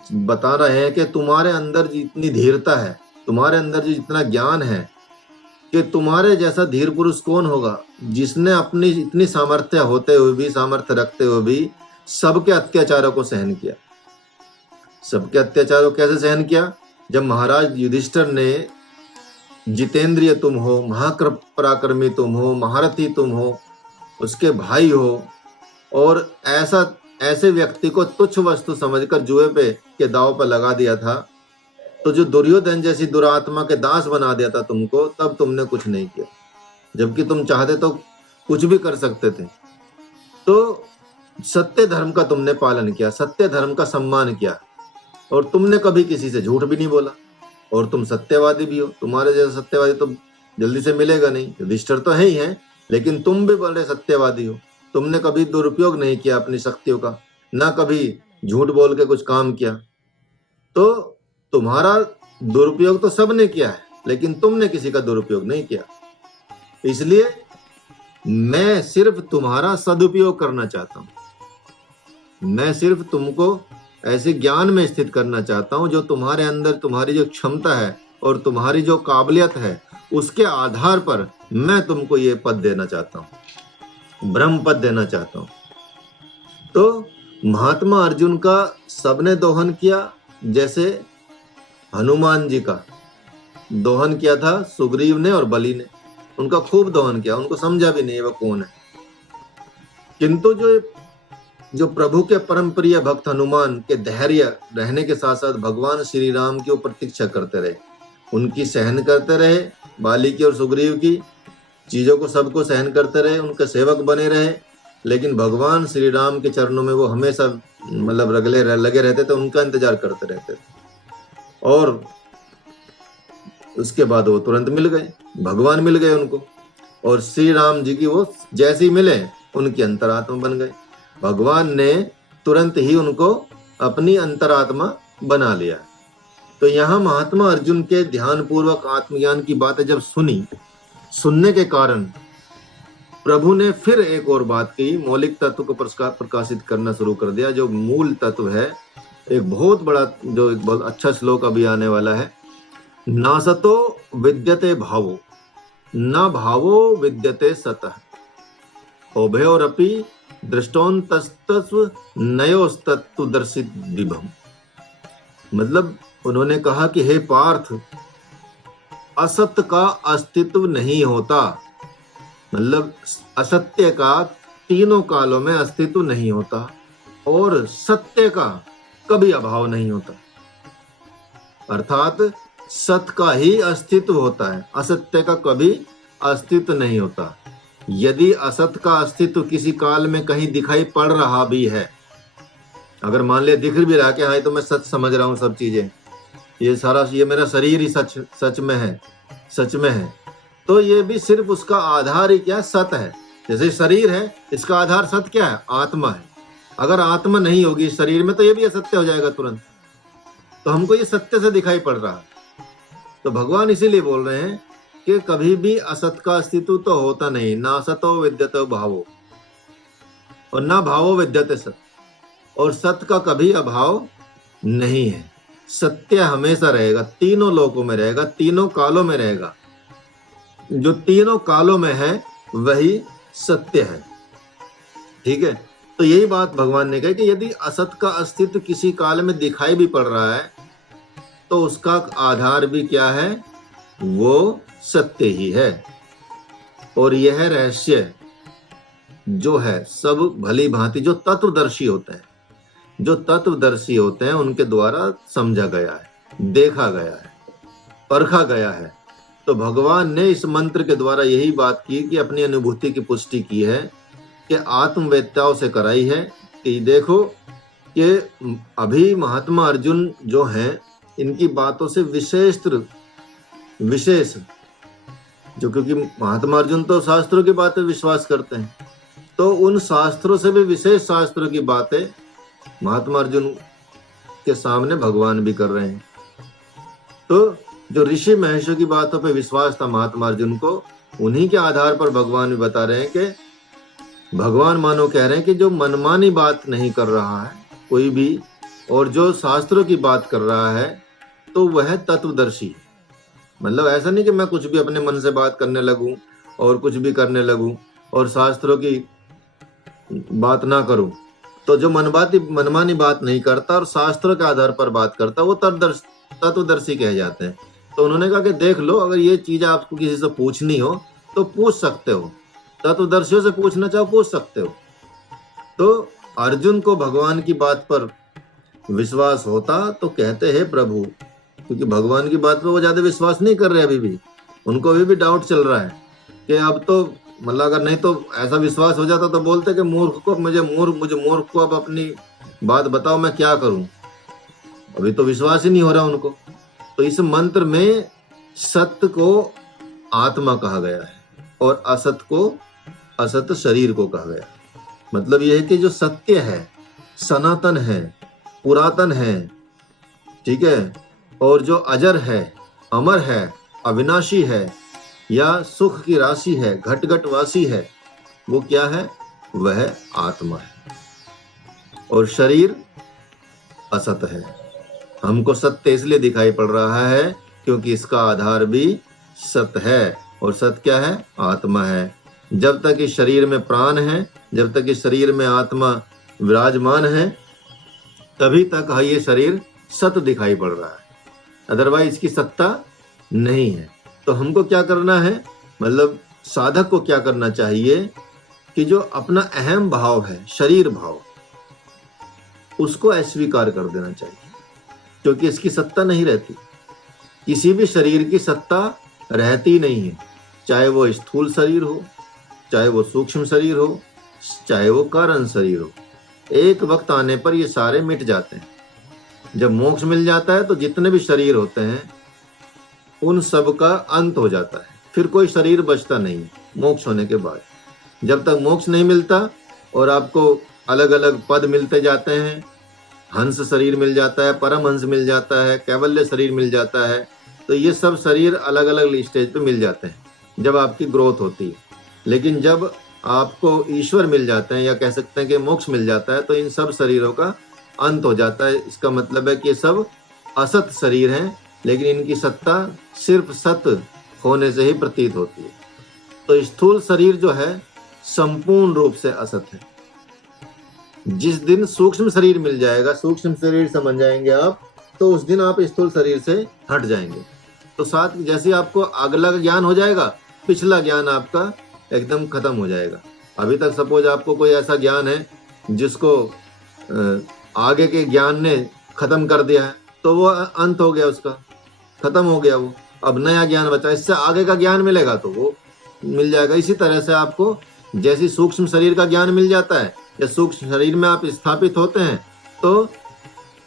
बता रहे हैं कि तुम्हारे अंदर जितनी धीरता है, तुम्हारे अंदर जो जितना ज्ञान है, कि तुम्हारे जैसा धीर पुरुष कौन होगा जिसने अपनी इतनी सामर्थ्य होते हुए भी, सामर्थ्य रखते हुए भी सबके अत्याचारों को सहन किया। सबके अत्याचारों कैसे सहन किया, जब महाराज युधिष्ठिर ने जितेंद्रिय तुम हो, महापराक्रमी तुम हो, महारथी तुम हो, उसके भाई हो, और ऐसे व्यक्ति को तुच्छ वस्तु समझकर जुए पे के दाव पर लगा दिया था, तो जो दुर्योधन जैसी दुरात्मा के दास बना दिया था तुमको, तब तुमने कुछ नहीं किया, जबकि तुम चाहते तो कुछ भी कर सकते थे। तो सत्य धर्म का तुमने पालन किया, सत्य धर्म का सम्मान किया, और तुमने कभी किसी से झूठ भी नहीं बोला, और तुम सत्यवादी भी हो। तुम्हारे जैसा सत्यवादी तो जल्दी से मिलेगा नहीं, युधिष्ठिर तो है ही है, लेकिन तुम भी बड़े सत्यवादी हो। तुमने कभी दुरुपयोग नहीं किया अपनी शक्तियों का, ना कभी झूठ बोल के कुछ काम किया। तो तुम्हारा दुरुपयोग तो सबने किया है, लेकिन तुमने किसी का दुरुपयोग नहीं किया। इसलिए मैं सिर्फ तुम्हारा सदुपयोग करना चाहता हूं। मैं सिर्फ तुमको ऐसे ज्ञान में स्थित करना चाहता हूं जो तुम्हारे अंदर, तुम्हारी जो क्षमता है और तुम्हारी जो काबिलियत है, उसके आधार पर मैं तुमको ये पद देना चाहता हूं, ब्रह्म पद देना चाहता हूं। तो महात्मा अर्जुन का सबने दोहन किया, जैसे हनुमान जी का दोहन किया था सुग्रीव ने और बलि ने, उनका खूब दोहन किया, उनको समझा भी नहीं वो कौन है। किंतु जो प्रभु के परम प्रिय भक्त हनुमान के धैर्य रहने के साथ साथ भगवान श्री राम की प्रतीक्षा करते रहे, उनकी सहन करते रहे, बाली की और सुग्रीव की चीजों को सबको सहन करते रहे, उनके सेवक बने रहे। लेकिन भगवान श्री राम के चरणों में वो हमेशा मतलब लगे रहते थे, उनका इंतजार करते रहते थे। और उसके बाद वो तुरंत मिल गए, भगवान मिल गए उनको, और श्री राम जी की वो जैसे ही मिले उनकी अंतरात्मा बन गए। भगवान ने तुरंत ही उनको अपनी अंतरात्मा बना लिया। तो यहाँ महात्मा अर्जुन के ध्यान पूर्वक आत्मज्ञान की बातें जब सुनने के कारण प्रभु ने फिर एक और बात कही, मौलिक तत्व को प्रकाशित करना शुरू कर दिया। जो मूल तत्व है एक बहुत बड़ा जो एक बहुत अच्छा श्लोक अभी आने वाला है। नासतो विद्यते भावो न भावो विद्यते सतः उभयोरपि दृष्टोन्तस्तस्व नयोस्तत्तु दर्शित विभम। मतलब उन्होंने कहा कि हे पार्थ, असत्य का अस्तित्व नहीं होता, मतलब असत्य का तीनों कालों में अस्तित्व नहीं होता और सत्य का कभी अभाव नहीं होता। अर्थात सत्य का ही अस्तित्व होता है, असत्य का कभी अस्तित्व नहीं होता। यदि असत्य का अस्तित्व किसी काल में कहीं दिखाई पड़ रहा भी है, अगर मान लिया दिख भी रहा कि हाँ तो मैं सच समझ रहा हूँ सब चीजें, ये सारा ये मेरा शरीर ही सच में है, तो ये भी सिर्फ उसका आधार ही क्या, सत है। जैसे शरीर है, इसका आधार सत्य क्या है, आत्मा है। अगर आत्मा नहीं होगी शरीर में तो ये भी असत्य हो जाएगा तुरंत। तो हमको ये सत्य से दिखाई पड़ रहा है। तो भगवान इसीलिए बोल रहे हैं कि कभी भी असत का अस्तित्व तो होता नहीं, ना सतो विद्यते भावो और ना भावो विद्यते सत, और सत्य का कभी अभाव नहीं है। सत्य हमेशा रहेगा, तीनों लोकों में रहेगा, तीनों कालों में रहेगा। जो तीनों कालों में है वही सत्य है। ठीक है, तो यही बात भगवान ने कही कि यदि असत का अस्तित्व किसी काल में दिखाई भी पड़ रहा है तो उसका आधार भी क्या है, वो सत्य ही है। और यह रहस्य जो है सब भली भांति जो तत्वदर्शी होते हैं, जो तत्वदर्शी होते हैं उनके द्वारा समझा गया है, देखा गया है, परखा गया है। तो भगवान ने इस मंत्र के द्वारा यही बात की कि अपनी अनुभूति की पुष्टि की है कि आत्मवेत्ताओं से कराई है कि देखो कि अभी महात्मा अर्जुन जो हैं इनकी बातों से विशेष जो, क्योंकि महात्मा अर्जुन तो शास्त्रों की बातें विश्वास करते हैं, तो उन शास्त्रों से भी विशेष शास्त्रों की बातें महात्मा अर्जुन के सामने भगवान भी कर रहे हैं। तो जो ऋषि महर्षियों की बातों पे विश्वास था महात्मा अर्जुन को, उन्हीं के आधार पर भगवान भी बता रहे हैं कि भगवान मानो कह रहे हैं कि जो मनमानी बात नहीं कर रहा है कोई भी, और जो शास्त्रों की बात कर रहा है तो वह तत्वदर्शी। मतलब ऐसा नहीं कि मैं कुछ भी अपने मन से बात करने लगूं और कुछ भी करने लगूं और शास्त्रों की बात ना करूं। तो जो मनमानी बात नहीं करता और शास्त्रों के आधार पर बात करता, वो तत्वदर्शी कहे जाते हैं। तो उन्होंने कहा कि देख लो, अगर ये चीज आपको किसी से पूछनी हो तो पूछ सकते हो, तत्वदर्शियों से पूछना चाहो पूछ सकते हो। तो अर्जुन को भगवान की बात पर विश्वास होता तो कहते हैं प्रभु, क्योंकि भगवान की बात पर वो ज्यादा विश्वास नहीं कर रहे, अभी भी उनको अभी भी डाउट चल रहा है कि अब तो मतलब अगर नहीं तो ऐसा विश्वास हो जाता तो बोलते कि मुझे मूर्ख को अब अपनी बात बताओ, मैं क्या करूं। अभी तो विश्वास ही नहीं हो रहा उनको। तो इस मंत्र में सत्य को आत्मा कहा गया है और असत शरीर को कहा गया। मतलब यह है कि जो सत्य है, सनातन है, पुरातन है, ठीक है, और जो अजर है, अमर है, अविनाशी है, या सुख की राशि है, घट वासी है, वो क्या है, वह आत्मा है। और शरीर असत है। हमको सत्य इसलिए दिखाई पड़ रहा है क्योंकि इसका आधार भी सत्य है, और सत्य क्या है, आत्मा है। जब तक इस शरीर में प्राण है, जब तक इस शरीर में आत्मा विराजमान है, तभी तक ये शरीर सत्य दिखाई पड़ रहा है, अदरवाइज इसकी सत्ता नहीं है। तो हमको क्या करना है, मतलब साधक को क्या करना चाहिए कि जो अपना अहम भाव है, शरीर भाव, उसको अस्वीकार कर देना चाहिए, क्योंकि इसकी सत्ता नहीं रहती। किसी भी शरीर की सत्ता रहती नहीं है, चाहे वो स्थूल शरीर हो, चाहे वो सूक्ष्म शरीर हो, चाहे वो कारण शरीर हो। एक वक्त आने पर ये सारे मिट जाते हैं। जब मोक्ष मिल जाता है तो जितने भी शरीर होते हैं उन सब का अंत हो जाता है, फिर कोई शरीर बचता नहीं मोक्ष होने के बाद। जब तक मोक्ष नहीं मिलता और आपको अलग अलग पद मिलते जाते हैं, हंस शरीर मिल जाता है, परम हंस मिल जाता है, कैवल्य शरीर मिल जाता है, तो ये सब शरीर अलग अलग स्टेज पे मिल जाते हैं जब आपकी ग्रोथ होती है। लेकिन जब आपको ईश्वर मिल जाते हैं, या कह सकते हैं कि मोक्ष मिल जाता है, तो इन सब शरीरों का अंत हो जाता है। इसका मतलब है कि ये सब असत शरीर हैं, लेकिन इनकी सत्ता सिर्फ सत होने से ही प्रतीत होती है। तो स्थूल शरीर जो है संपूर्ण रूप से असत है। जिस दिन सूक्ष्म शरीर मिल जाएगा, सूक्ष्म शरीर समझ जाएंगे आप, तो उस दिन आप स्थूल शरीर से हट जाएंगे। तो साथ जैसे आपको अगला ज्ञान हो जाएगा, पिछला ज्ञान आपका एकदम खत्म हो जाएगा। अभी तक सपोज आपको कोई ऐसा ज्ञान है जिसको आगे के ज्ञान ने खत्म कर दिया है, तो वो अंत हो गया, उसका खत्म हो गया वो। अब नया ज्ञान बचा, इससे आगे का ज्ञान मिलेगा तो वो मिल जाएगा। इसी तरह से आपको जैसे सूक्ष्म शरीर का ज्ञान मिल जाता है, या सूक्ष्म शरीर में आप स्थापित होते हैं, तो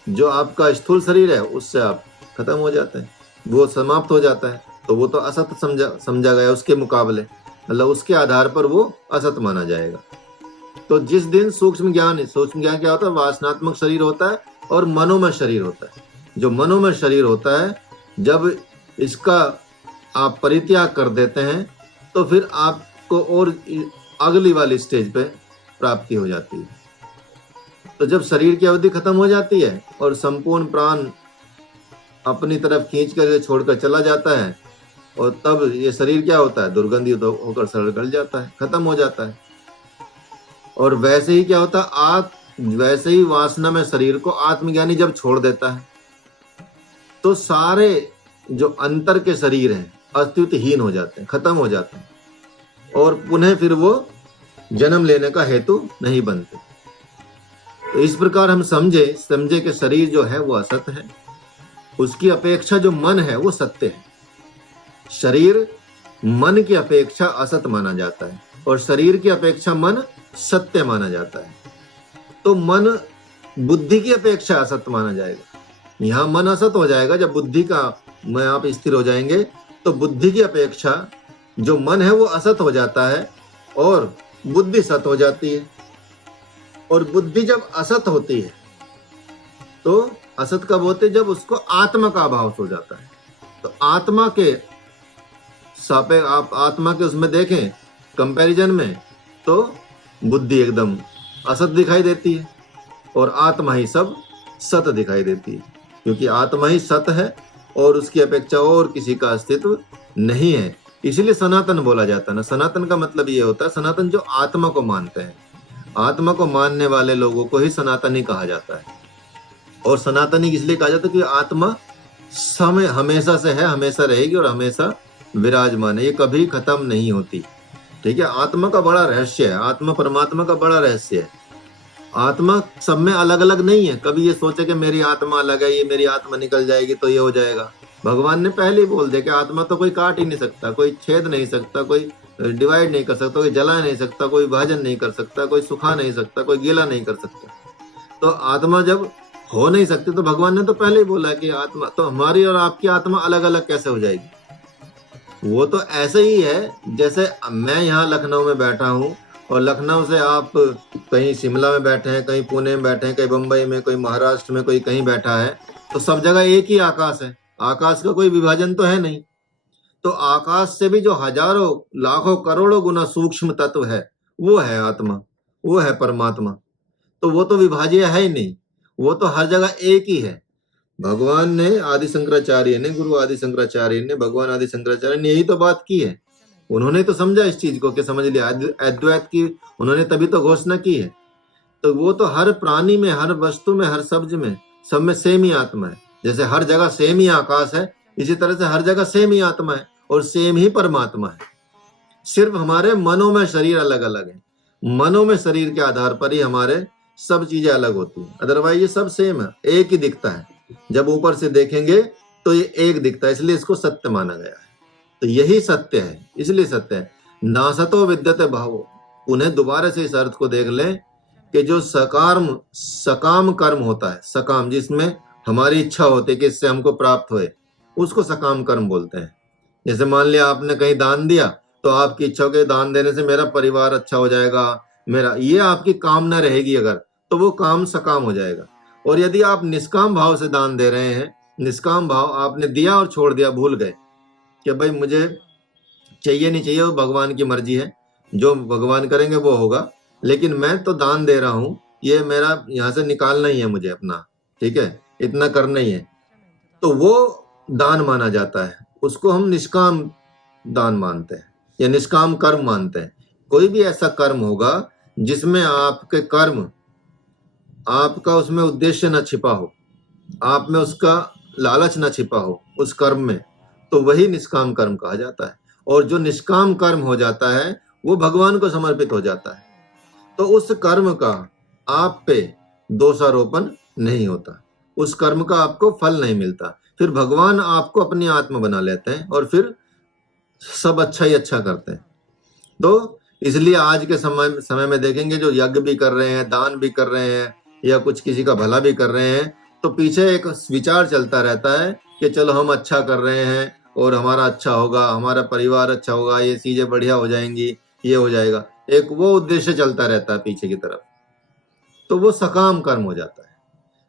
जो आपका स्थूल शरीर है उससे आप खत्म हो जाते हैं, वो समाप्त हो जाता है। तो वो तो असत समझा गया उसके मुकाबले, मतलब उसके आधार पर वो असत माना जाएगा। तो जिस दिन सूक्ष्म ज्ञान क्या होता है? वासनात्मक शरीर होता है और मनोमय शरीर होता है। जो मनोमय शरीर होता है, जब इसका आप परित्याग कर देते हैं, तो फिर आपको और अगली वाली स्टेज पे प्राप्ति हो जाती है। तो जब शरीर की अवधि खत्म हो जाती है और संपूर्ण प्राण अपनी तरफ खींच कर छोड़कर चला जाता है, और तब ये शरीर क्या होता है? दुर्गंधित होकर शरीर गल जाता है, खत्म हो जाता है। और वैसे ही क्या होता है? वैसे ही वासना में शरीर को आत्मज्ञानी जब छोड़ देता है, तो सारे जो अंतर के शरीर हैं अस्तित्वहीन हो जाते हैं, खत्म हो जाते हैं, और पुनः फिर वो जन्म लेने का हेतु नहीं बनते। तो इस प्रकार हम समझे कि शरीर जो है वो असत है, उसकी अपेक्षा जो मन है वो सत्य है। शरीर मन की अपेक्षा असत माना जाता है, और शरीर की अपेक्षा मन सत्य माना जाता है। तो मन बुद्धि की अपेक्षा असत माना जाएगा। यहाँ मन असत हो जाएगा जब बुद्धि का में आप स्थिर हो जाएंगे, तो बुद्धि की अपेक्षा जो मन है वो असत हो जाता है और बुद्धि सत हो जाती है। और बुद्धि जब असत होती है, तो असत कब होते? जब उसको आत्मा का अभाव हो जाता है। तो आत्मा के आप आत्मा के उसमें देखें कंपैरिजन में, तो बुद्धि एकदम असत दिखाई देती है और आत्मा ही सब सत दिखाई देती है, क्योंकि आत्मा ही सत है और उसकी अपेक्षा और किसी का अस्तित्व नहीं है। इसीलिए सनातन बोला जाता है ना। सनातन का मतलब ये होता है, सनातन जो आत्मा को मानते हैं, आत्मा को मानने वाले लोगों को ही सनातनी कहा जाता है। और सनातनी इसलिए कहा जाता है कि आत्मा समय हमेशा से है, हमेशा रहेगी और हमेशा विराजमान है, ये कभी खत्म नहीं होती। ठीक है, आत्मा का बड़ा रहस्य है, आत्मा परमात्मा का बड़ा रहस्य है। आत्मा सब में अलग अलग नहीं है। कभी ये सोचे कि मेरी आत्मा अलग है, ये मेरी आत्मा निकल जाएगी तो ये हो जाएगा। भगवान ने पहले ही बोल दिया कि आत्मा तो कोई काट ही नहीं सकता, कोई छेद नहीं सकता, कोई डिवाइड नहीं कर सकता, कोई जला नहीं सकता, कोई विभाजन नहीं कर सकता, कोई सुखा नहीं सकता, कोई गीला नहीं कर सकता। तो आत्मा जब हो नहीं सकती, तो भगवान ने तो पहले ही बोला कि आत्मा तो हमारी और आपकी आत्मा अलग अलग कैसे हो जाएगी। वो तो ऐसे ही है जैसे मैं यहाँ लखनऊ में बैठा हूँ और लखनऊ से आप कहीं शिमला में बैठे हैं, कहीं पुणे में बैठे हैं, कहीं बम्बई में, कोई महाराष्ट्र में, कोई कहीं बैठा है, तो सब जगह एक ही आकाश है। आकाश का कोई विभाजन तो है नहीं। तो आकाश से भी जो हजारों लाखों करोड़ों गुना सूक्ष्म तत्व है, वो है आत्मा, वो है परमात्मा। तो वो तो विभाज्य है ही नहीं, वो तो हर जगह एक ही है। भगवान ने आदि शंकराचार्य ने, गुरु आदि शंकराचार्य ने, भगवान आदि शंकराचार्य ने यही तो बात की है। उन्होंने तो समझा इस चीज को कि समझ लिया, अद्वैत की उन्होंने तभी तो घोषणा की है। तो वो तो हर प्राणी में, हर वस्तु में, हर शब्द में, सब में सेम ही आत्मा है। जैसे हर जगह सेम ही आकाश है, इसी तरह से हर जगह सेम ही आत्मा है और सेम ही परमात्मा है। सिर्फ हमारे मनों में शरीर अलग अलग है। मनों में शरीर के आधार पर ही हमारे सब चीजें अलग होती हैं, अदरवाइज ये सब सेम है, एक ही दिखता है। जब ऊपर से देखेंगे तो ये एक दिखता है, इसलिए इसको सत्य माना गया है। तो यही सत्य है, इसलिए सत्य है। नासतो विद्यते भावो। उन्हें दोबारा से इस अर्थ को देख लें कि जो सकाम कर्म होता है, सकाम जिसमें हमारी इच्छा होती है कि इससे हमको प्राप्त होए, उसको सकाम कर्म बोलते हैं। जैसे मान लिया आपने कहीं दान दिया, तो आपकी इच्छा हो कि दान देने से मेरा परिवार अच्छा हो जाएगा, मेरा ये आपकी कामना रहेगी अगर, तो वो काम सकाम हो जाएगा। और यदि आप निष्काम भाव से दान दे रहे हैं, निष्काम भाव, आपने दिया और छोड़ दिया, भूल गए कि भाई मुझे चाहिए नहीं चाहिए, वो भगवान की मर्जी है, जो भगवान करेंगे वो होगा, लेकिन मैं तो दान दे रहा हूं, ये मेरा यहाँ से निकालना ही है मुझे अपना, ठीक है, इतना करना ही है, तो वो दान माना जाता है। उसको हम निष्काम दान मानते हैं या निष्काम कर्म मानते हैं। कोई भी ऐसा कर्म होगा जिसमें आपके कर्म, आपका उसमें उद्देश्य न छिपा हो, आप में उसका लालच न छिपा हो उस कर्म में, तो वही निष्काम कर्म कहा जाता है। और जो निष्काम कर्म हो जाता है वो भगवान को समर्पित हो जाता है, तो उस कर्म का आप पे दोषारोपण नहीं होता, उस कर्म का आपको फल नहीं मिलता। फिर भगवान आपको अपनी आत्मा बना लेते हैं और फिर सब अच्छा ही अच्छा करते हैं। तो इसलिए आज के समय में देखेंगे जो यज्ञ भी कर रहे हैं, दान भी कर रहे हैं या कुछ किसी का भला भी कर रहे हैं, तो पीछे एक विचार चलता रहता है कि चलो हम अच्छा कर रहे हैं और हमारा अच्छा होगा, हमारा परिवार अच्छा होगा, ये चीजें बढ़िया हो जाएंगी, ये हो जाएगा, एक वो उद्देश्य चलता रहता है पीछे की तरफ। तो वो सकाम कर्म हो जाता है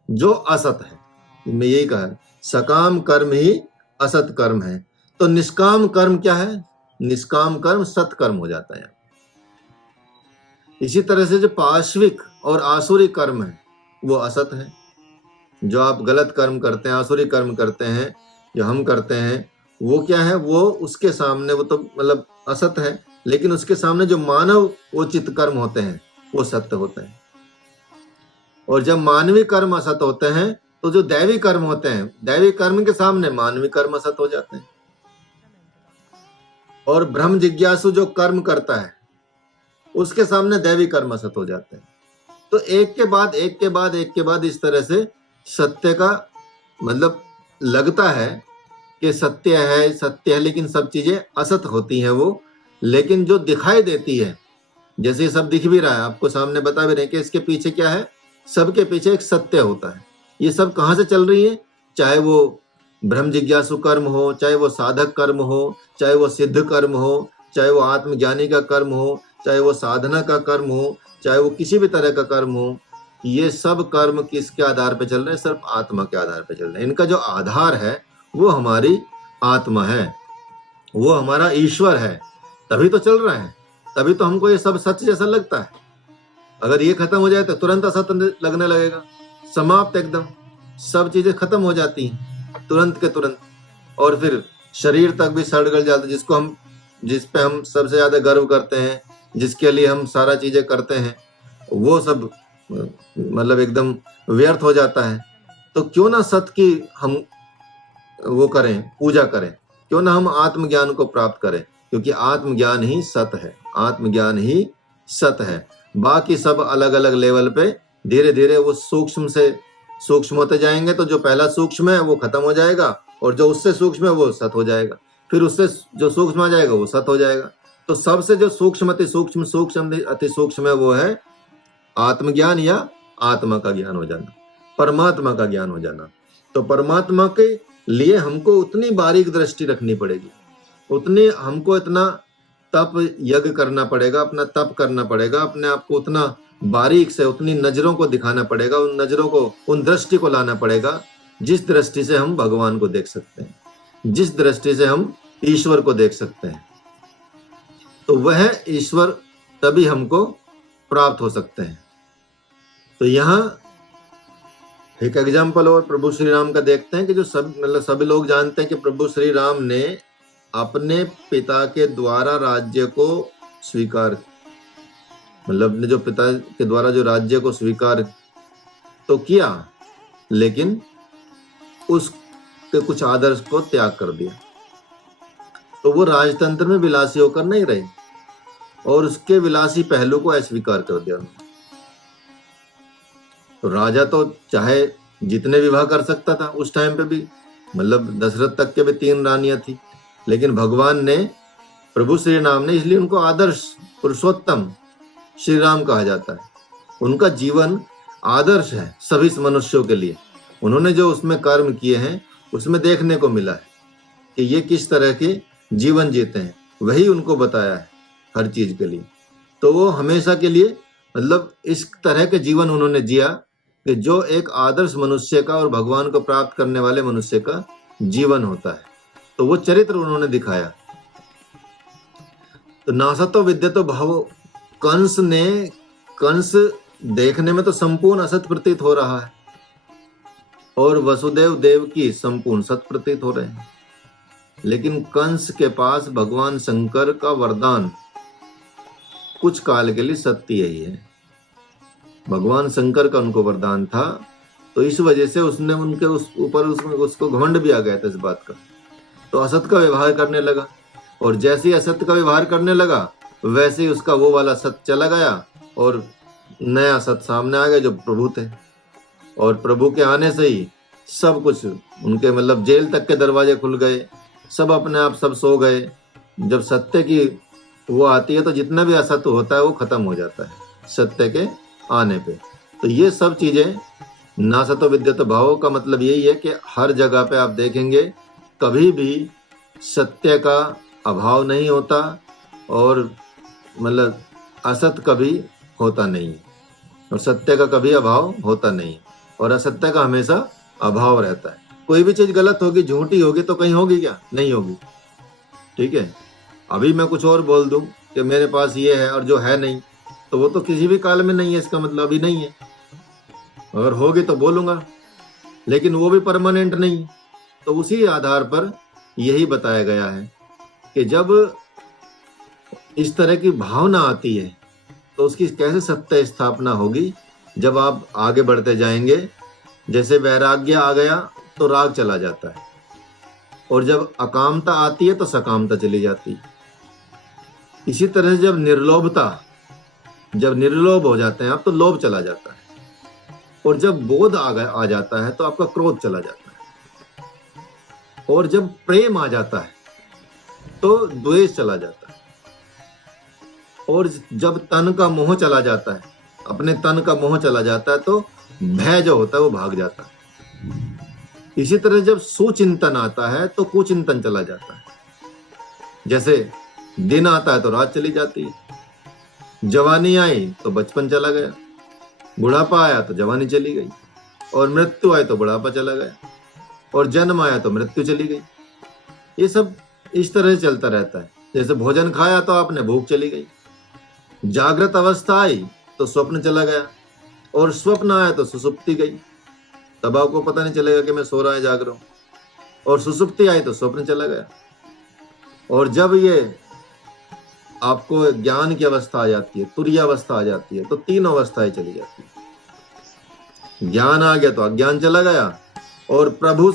जो असत है। मैं यही कहा, सकाम कर्म ही असत कर्म है। तो निष्काम कर्म क्या है? निष्काम कर्म सत्कर्म हो जाता है। इसी तरह से जो पाश्विक और आसुरी कर्म है वो असत है। जो आप गलत कर्म करते हैं, आसुरी कर्म करते हैं, जो हम करते हैं, वो क्या है? वो उसके सामने वो तो मतलब असत है, लेकिन उसके सामने जो मानव उचित कर्म होते हैं वो सत्य होते हैं। और जब मानवीय कर्म असत होते हैं तो जो दैवी कर्म होते हैं, दैवी कर्म के सामने मानवीय कर्म असत हो जाते हैं। और ब्रह्म जिज्ञासु जो कर्म करता है उसके सामने दैवी कर्म असत हो जाते हैं। तो एक के बाद एक के बाद एक के बाद इस तरह से सत्य का मतलब लगता है कि सत्य है, लेकिन सब चीजें असत होती हैं वो। लेकिन जो दिखाई देती है, जैसे सब दिख भी रहा है, आपको सामने बता भी रहे हैं कि इसके पीछे क्या है, सबके पीछे एक सत्य होता है। ये सब कहाँ से चल रही है? चाहे वो ब्रह्म जिज्ञासु कर्म हो, चाहे वो साधक कर्म हो, चाहे वो सिद्ध कर्म हो, चाहे वो आत्मज्ञानी का कर्म हो, चाहे वो साधना का कर्म हो, चाहे वो किसी भी तरह का कर्म हो, ये सब कर्म किसके आधार पे चल रहे हैं? सिर्फ आत्मा के आधार पे चल रहे हैं। इनका जो आधार है वो हमारी आत्मा है, वो हमारा ईश्वर है, तभी तो चल रहा है, तभी तो हमको ये सब सच जैसा लगता है। अगर ये खत्म हो जाए तो तुरंत असत्य लगने लगेगा, समाप्त, एकदम सब चीजें खत्म हो जाती हैं तुरंत के तुरंत। और फिर शरीर तक भी सड़ गल जाता है, जिस पे हम सबसे ज्यादा गर्व करते हैं, जिसके लिए हम सारा चीजें करते हैं, वो सब मतलब एकदम व्यर्थ हो जाता है। तो क्यों ना सत्य की हम वो करें, पूजा करें, क्यों ना हम आत्मज्ञान को प्राप्त करें, क्योंकि आत्मज्ञान ही सत्य है, आत्मज्ञान ही सत्य है। बाकी सब अलग अलग लेवल पे धीरे धीरे वो सूक्ष्म से सूक्ष्म होते जाएंगे, तो जो पहला सूक्ष्म है वो खत्म हो जाएगा और जो उससे सूक्ष्म है वो सत्य हो जाएगा, फिर उससे जो सूक्ष्म आ जाएगा वो सत्य हो जाएगा। तो सबसे जो सूक्ष्म अति सूक्ष्म सूक्ष्म अति सूक्ष्म है वो है आत्मज्ञान या आत्मा का ज्ञान हो जाना, परमात्मा का ज्ञान हो जाना। तो परमात्मा के लिए हमको उतनी बारीक दृष्टि रखनी पड़ेगी, उतनी हमको इतना तप यज्ञ करना पड़ेगा, अपना तप करना पड़ेगा, अपने आप को उतना बारीक से उतनी नजरों को दिखाना पड़ेगा, उन नजरों को, उन दृष्टि को लाना पड़ेगा जिस दृष्टि से हम भगवान को देख सकते हैं, जिस दृष्टि से हम ईश्वर को देख सकते हैं। तो वह ईश्वर तभी हमको प्राप्त हो सकते हैं। तो यहाँ एक एग्जाम्पल और प्रभु श्री राम का देखते हैं कि जो सभी लोग जानते हैं कि प्रभु श्री राम ने अपने पिता के द्वारा राज्य को स्वीकार, मतलब जो पिता के द्वारा जो राज्य को स्वीकार तो किया, लेकिन उसके कुछ आदर्श को त्याग कर दिया। तो वो राजतंत्र में विलासी होकर नहीं रहे और उसके विलासी पहलू को अस्वीकार कर दिया। तो राजा तो चाहे जितने विवाह कर सकता था उस टाइम पे भी, मतलब दशरथ तक के भी 3 रानियां थी, लेकिन भगवान ने, प्रभु श्री राम ने, इसलिए उनको आदर्श पुरुषोत्तम श्री राम कहा जाता है। उनका जीवन आदर्श है सभी मनुष्यों के लिए। उन्होंने जो उसमें कर्म किए हैं उसमें देखने को मिला है कि ये किस तरह के जीवन जीते हैं, वही उनको बताया है हर चीज के लिए। तो वो हमेशा के लिए मतलब इस तरह के जीवन उन्होंने जिया कि जो एक आदर्श मनुष्य का और भगवान को प्राप्त करने वाले मनुष्य का जीवन होता है। तो वो चरित्र उन्होंने दिखाया। तो नासतो विद्यतो भावो, कंस देखने में तो संपूर्ण असत प्रतीत हो रहा है और वसुदेव देव की संपूर्ण सत प्रतीत हो रहे हैं, लेकिन कंस के पास भगवान शंकर का वरदान कुछ काल के लिए सत्य यही है। भगवान शंकर का उनको वरदान था, तो इस वजह से उसने उनके ऊपर उसको घमंड भी आ गया था इस बात का, तो असत का व्यवहार करने लगा। और जैसे ही असत्य का व्यवहार करने लगा वैसे ही उसका वो वाला सत्य चला गया और नया सत्य सामने आ गया जो प्रभु थे। और प्रभु के आने से ही सब कुछ उनके मतलब जेल तक के दरवाजे खुल गए, सब अपने आप सब सो गए। जब सत्य की वो आती है तो जितना भी असत्य होता है वो खत्म हो जाता है सत्य के आने पे। तो ये सब चीजें ना सतो विद्यत भाव का मतलब यही है कि हर जगह पे आप देखेंगे कभी भी सत्य का अभाव नहीं होता और मतलब असत्य कभी होता नहीं और सत्य का कभी अभाव होता नहीं और असत्य का हमेशा अभाव रहता है। कोई भी चीज गलत होगी, झूठी होगी तो कहीं होगी क्या? नहीं होगी। ठीक है, अभी मैं कुछ और बोल दूं कि मेरे पास ये है और जो है नहीं, तो वो तो किसी भी काल में नहीं है, इसका मतलब अभी नहीं है। अगर होगी तो बोलूंगा, लेकिन वो भी परमानेंट नहीं। तो उसी आधार पर यही बताया गया है कि जब इस तरह की भावना आती है तो उसकी कैसे सत्य स्थापना होगी। जब आप आगे बढ़ते जाएंगे, जैसे वैराग्य आ गया तो राग चला जाता है, और जब अकामता आती है तो सकामता चली जाती है। इसी तरह से जब निर्लोभ हो जाते हैं आप तो लोभ चला जाता है, और जब बोध आ जाता है तो आपका क्रोध चला जाता है, और जब प्रेम आ जाता है तो द्वेष चला जाता है, और जब तन का मोह चला जाता है, अपने तन का मोह चला जाता है तो भय जो होता है वो भाग जाता है। इसी तरह जब सुचिंतन आता है तो कुचिंतन चला जाता है। जैसे दिन आता है तो रात चली जाती है, जवानी आई तो बचपन चला गया, बुढ़ापा आया तो जवानी चली गई, और मृत्यु आई तो बुढ़ापा चला गया, और जन्म आया तो मृत्यु चली गई। ये सब इस तरह से चलता रहता है। जैसे भोजन खाया तो आपने भूख चली गई, जागृत अवस्था आई तो स्वप्न चला गया, और स्वप्न आया तो सुसुप्ति गई। तब आपको पता नहीं चलेगा कि मैं सो रहा है जाग रहा हूं, और सुसुप्ति आई तो स्वप्न चला गया। और जब ये आपको ज्ञान की अवस्था आ जाती है, तुरीय अवस्था आ जाती है, तो तीन अवस्थाएं चली जाती है। ज्ञान आ गया तो अज्ञान चला गया, और प्रभु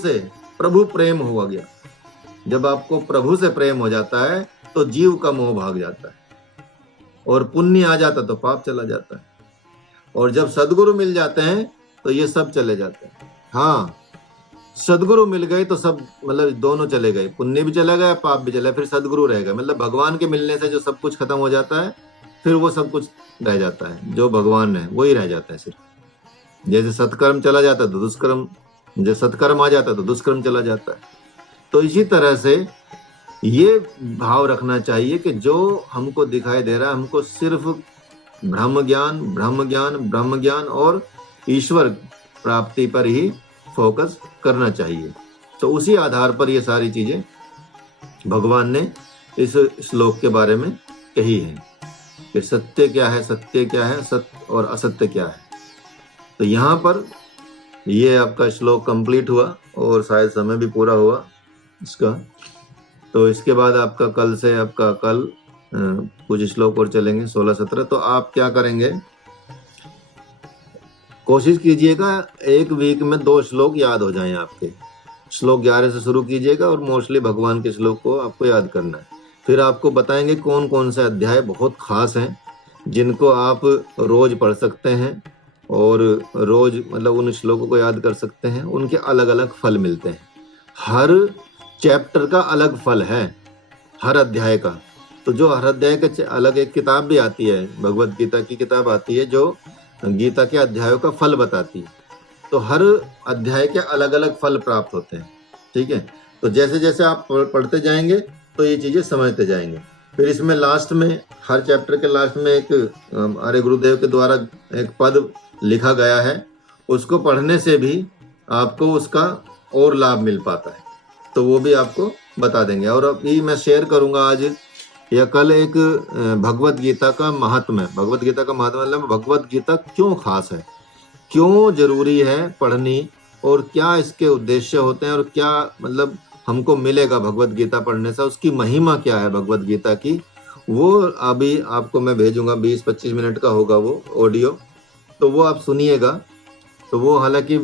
प्रेम हुआ गया। जब आपको प्रभु से प्रेम हो जाता है तो जीव का मोह भाग जाता है, और पुण्य आ जाता तो पाप चला जाता है, और जब सदगुरु मिल जाते हैं तो ये सब चले जाते हैं। हाँ, सदगुरु मिल गए तो सब मतलब दोनों चले गए, पुण्य भी चला गया, पाप भी चला, फिर सदगुरु रह गए। मतलब भगवान के मिलने से जो सब कुछ खत्म हो जाता है, फिर वो सब कुछ रह जाता है, जो भगवान है वही रह जाता है सिर्फ। जैसे सत्कर्म चला जाता है तो दुष्कर्म, जैसे सत्कर्म आ जाता है तो दुष्कर्म चला जाता है। तो इसी तरह से ये भाव रखना चाहिए कि जो हमको दिखाई दे रहा है, हमको सिर्फ ब्रह्म ज्ञान और ईश्वर प्राप्ति पर ही फोकस करना चाहिए। तो उसी आधार पर ये सारी चीजें भगवान ने इस श्लोक के बारे में कही है कि सत्य क्या है, सत्य और असत्य क्या है। तो यहाँ पर ये आपका श्लोक कंप्लीट हुआ और शायद समय भी पूरा हुआ इसका। तो इसके बाद आपका कल कुछ श्लोक और चलेंगे 16-17। तो आप क्या करेंगे, कोशिश कीजिएगा एक वीक में 2 श्लोक याद हो जाएं आपके। श्लोक 11 से शुरू कीजिएगा और मोस्टली भगवान के श्लोक को आपको याद करना है। फिर आपको बताएंगे कौन कौन से अध्याय बहुत खास हैं जिनको आप रोज पढ़ सकते हैं और रोज मतलब उन श्लोकों को याद कर सकते हैं। उनके अलग अलग फल मिलते हैं, हर चैप्टर का अलग फल है, हर अध्याय का। तो जो हर अध्याय के अलग एक किताब भी आती है, भगवत गीता की किताब आती है जो गीता के अध्यायों का फल बताती है। तो हर अध्याय के अलग अलग फल प्राप्त होते हैं। ठीक है, तो जैसे जैसे आप पढ़ते जाएंगे तो ये चीजें समझते जाएंगे। फिर इसमें लास्ट में, हर चैप्टर के लास्ट में एक हमारे गुरुदेव के द्वारा एक पद लिखा गया है, उसको पढ़ने से भी आपको उसका और लाभ मिल पाता है। तो वो भी आपको बता देंगे। और अभी मैं शेयर करूंगा आज या कल एक भगवत गीता का महात्म्य, भगवत गीता का महात्म्य मतलब भगवत गीता क्यों खास है, क्यों जरूरी है पढ़नी, और क्या इसके उद्देश्य होते हैं, और क्या मतलब हमको मिलेगा भगवत गीता पढ़ने से, उसकी महिमा क्या है भगवत गीता की, वो अभी आपको मैं भेजूंगा। 20-25 मिनट का होगा वो ऑडियो, तो वो आप सुनिएगा। तो वो हालांकि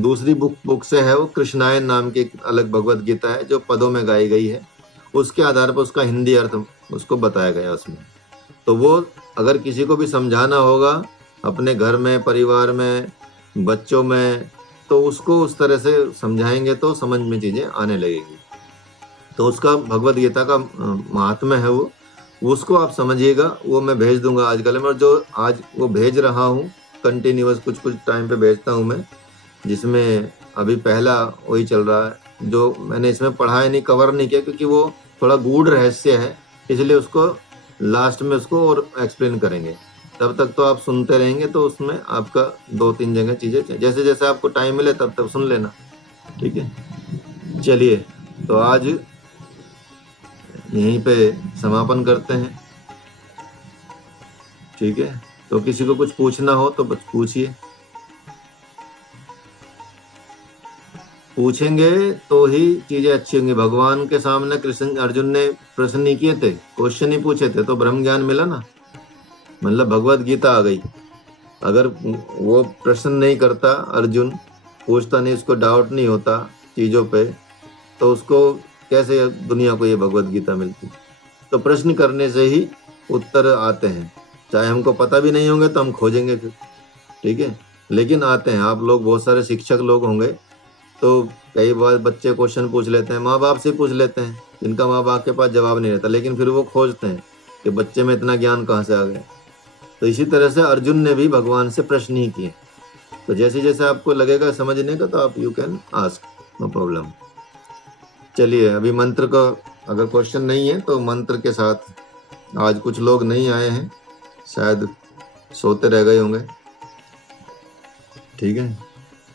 दूसरी बुक से है, वो कृष्णायन नाम की एक अलग भगवत गीता है जो पदों में गाई गई है, उसके आधार पर उसका हिंदी अर्थ उसको बताया गया उसमें। तो वो अगर किसी को भी समझाना होगा अपने घर में, परिवार में, बच्चों में, तो उसको उस तरह से समझाएंगे तो समझ में चीजें आने लगेंगी। तो उसका भगवत गीता का महात्म्य है वो, उसको आप समझिएगा। वो मैं भेज दूंगा आज कल में, और जो आज वो भेज रहा हूँ कंटिन्यूअस, कुछ कुछ टाइम पे भेजता हूँ मैं, जिसमें अभी पहला वही चल रहा है जो मैंने इसमें पढ़ा नहीं, कवर नहीं किया, क्योंकि वो थोड़ा गूढ़ रहस्य है, इसलिए उसको लास्ट में उसको और एक्सप्लेन करेंगे। तब तक तो आप सुनते रहेंगे, तो उसमें आपका 2-3 जगह चीजें जैसे जैसे आपको टाइम मिले तब तक सुन लेना, ठीक है। चलिए, तो आज यहीं पे समापन करते हैं, ठीक है। तो किसी को कुछ पूछना हो तो बस पूछिए, पूछेंगे तो ही चीजें अच्छी होंगी। भगवान के सामने कृष्ण अर्जुन ने प्रश्न नहीं किए थे, क्वेश्चन ही पूछे थे, तो ब्रह्म ज्ञान मिला ना, मतलब भगवत गीता आ गई। अगर वो प्रश्न नहीं करता, अर्जुन पूछता नहीं, उसको डाउट नहीं होता चीजों पे, तो उसको कैसे दुनिया को ये भगवत गीता मिलती। तो प्रश्न करने से ही उत्तर आते हैं, चाहे हमको पता भी नहीं होंगे तो हम खोजेंगे फिर, ठीक है, लेकिन आते हैं। आप लोग बहुत सारे शिक्षक लोग होंगे, तो कई बार बच्चे क्वेश्चन पूछ लेते हैं, माँ बाप से पूछ लेते हैं, जिनका माँ बाप के पास जवाब नहीं रहता, लेकिन फिर वो खोजते हैं कि बच्चे में इतना ज्ञान कहाँ से आ गया। तो इसी तरह से अर्जुन ने भी भगवान से प्रश्न ही किए। तो जैसे जैसे आपको लगेगा समझने का, तो आप you can ask, no problem. चलिए, अभी मंत्र का अगर क्वेश्चन नहीं है तो मंत्र के साथ, आज कुछ लोग नहीं आए हैं, शायद सोते रह गए होंगे, ठीक है,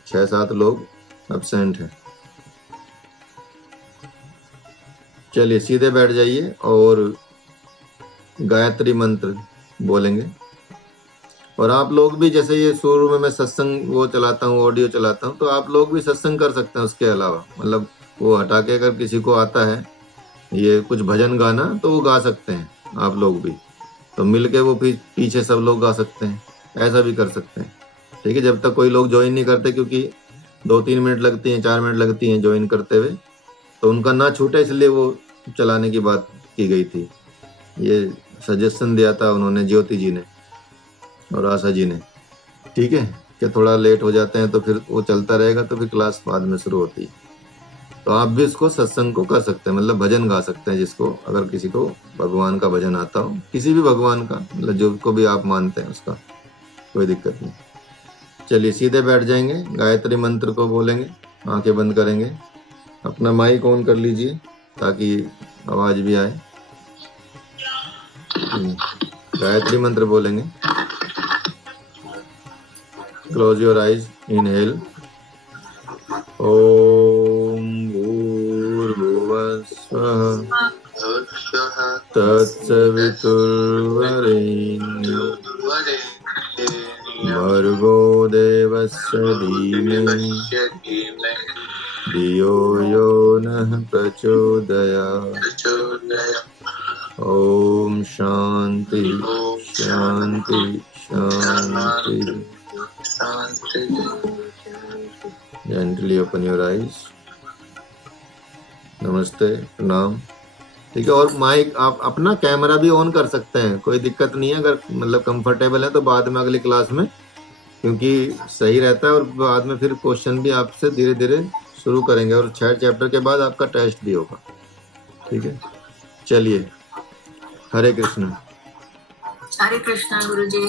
6-7 लोग एब्सेंट हैं। चलिए सीधे बैठ जाइए और गायत्री मंत्र बोलेंगे। और आप लोग भी, जैसे ये शुरू में मैं सत्संग वो चलाता हूँ, ऑडियो चलाता हूँ, तो आप लोग भी सत्संग कर सकते हैं उसके अलावा, मतलब वो हटा के अगर किसी को आता है ये कुछ भजन गाना, तो वो गा सकते हैं आप लोग भी, तो मिलके वो पीछे सब लोग गा सकते हैं, ऐसा भी कर सकते हैं, ठीक है। जब तक कोई लोग ज्वाइन नहीं करते, क्योंकि 2-3 मिनट लगती हैं, 4 मिनट लगती हैं ज्वाइन करते हुए, तो उनका ना छूटे, इसलिए वो चलाने की बात की गई थी। ये सजेशन दिया था उन्होंने, ज्योति जी ने और आशा जी ने, ठीक है, कि थोड़ा लेट हो जाते हैं तो फिर वो चलता रहेगा, तो फिर क्लास बाद में शुरू होती है। तो आप भी इसको सत्संग को कर सकते हैं, मतलब भजन गा सकते हैं, जिसको अगर किसी को भगवान का भजन आता हो, किसी भी भगवान का, मतलब जो को भी आप मानते हैं उसका, कोई दिक्कत नहीं। चलिए सीधे बैठ जाएंगे, गायत्री मंत्र को बोलेंगे, आंखें बंद करेंगे, अपना माइक ऑन कर लीजिए ताकि आवाज भी आए। गायत्री मंत्र बोलेंगे। Close your eyes, inhale. ओम भूर्भुवः स्वः तत्सवितुर्वरेण्यं भर्गो देवस्य धीमहि धियो यो नः प्रचोदयात्। ओम शांति शांति शांति। Gently open your eyes. नमस्ते, प्रणाम, ठीक है। और माइक आप अपना कैमरा भी ऑन कर सकते हैं, कोई दिक्कत नहीं है, अगर मतलब कंफर्टेबल है तो बाद में अगली क्लास में, क्योंकि सही रहता है, और बाद में फिर क्वेश्चन भी आपसे धीरे धीरे शुरू करेंगे, और 6 चैप्टर के बाद आपका टेस्ट भी होगा, ठीक है। चलिए, हरे कृष्ण। हरे कृष्णा गुरुजी।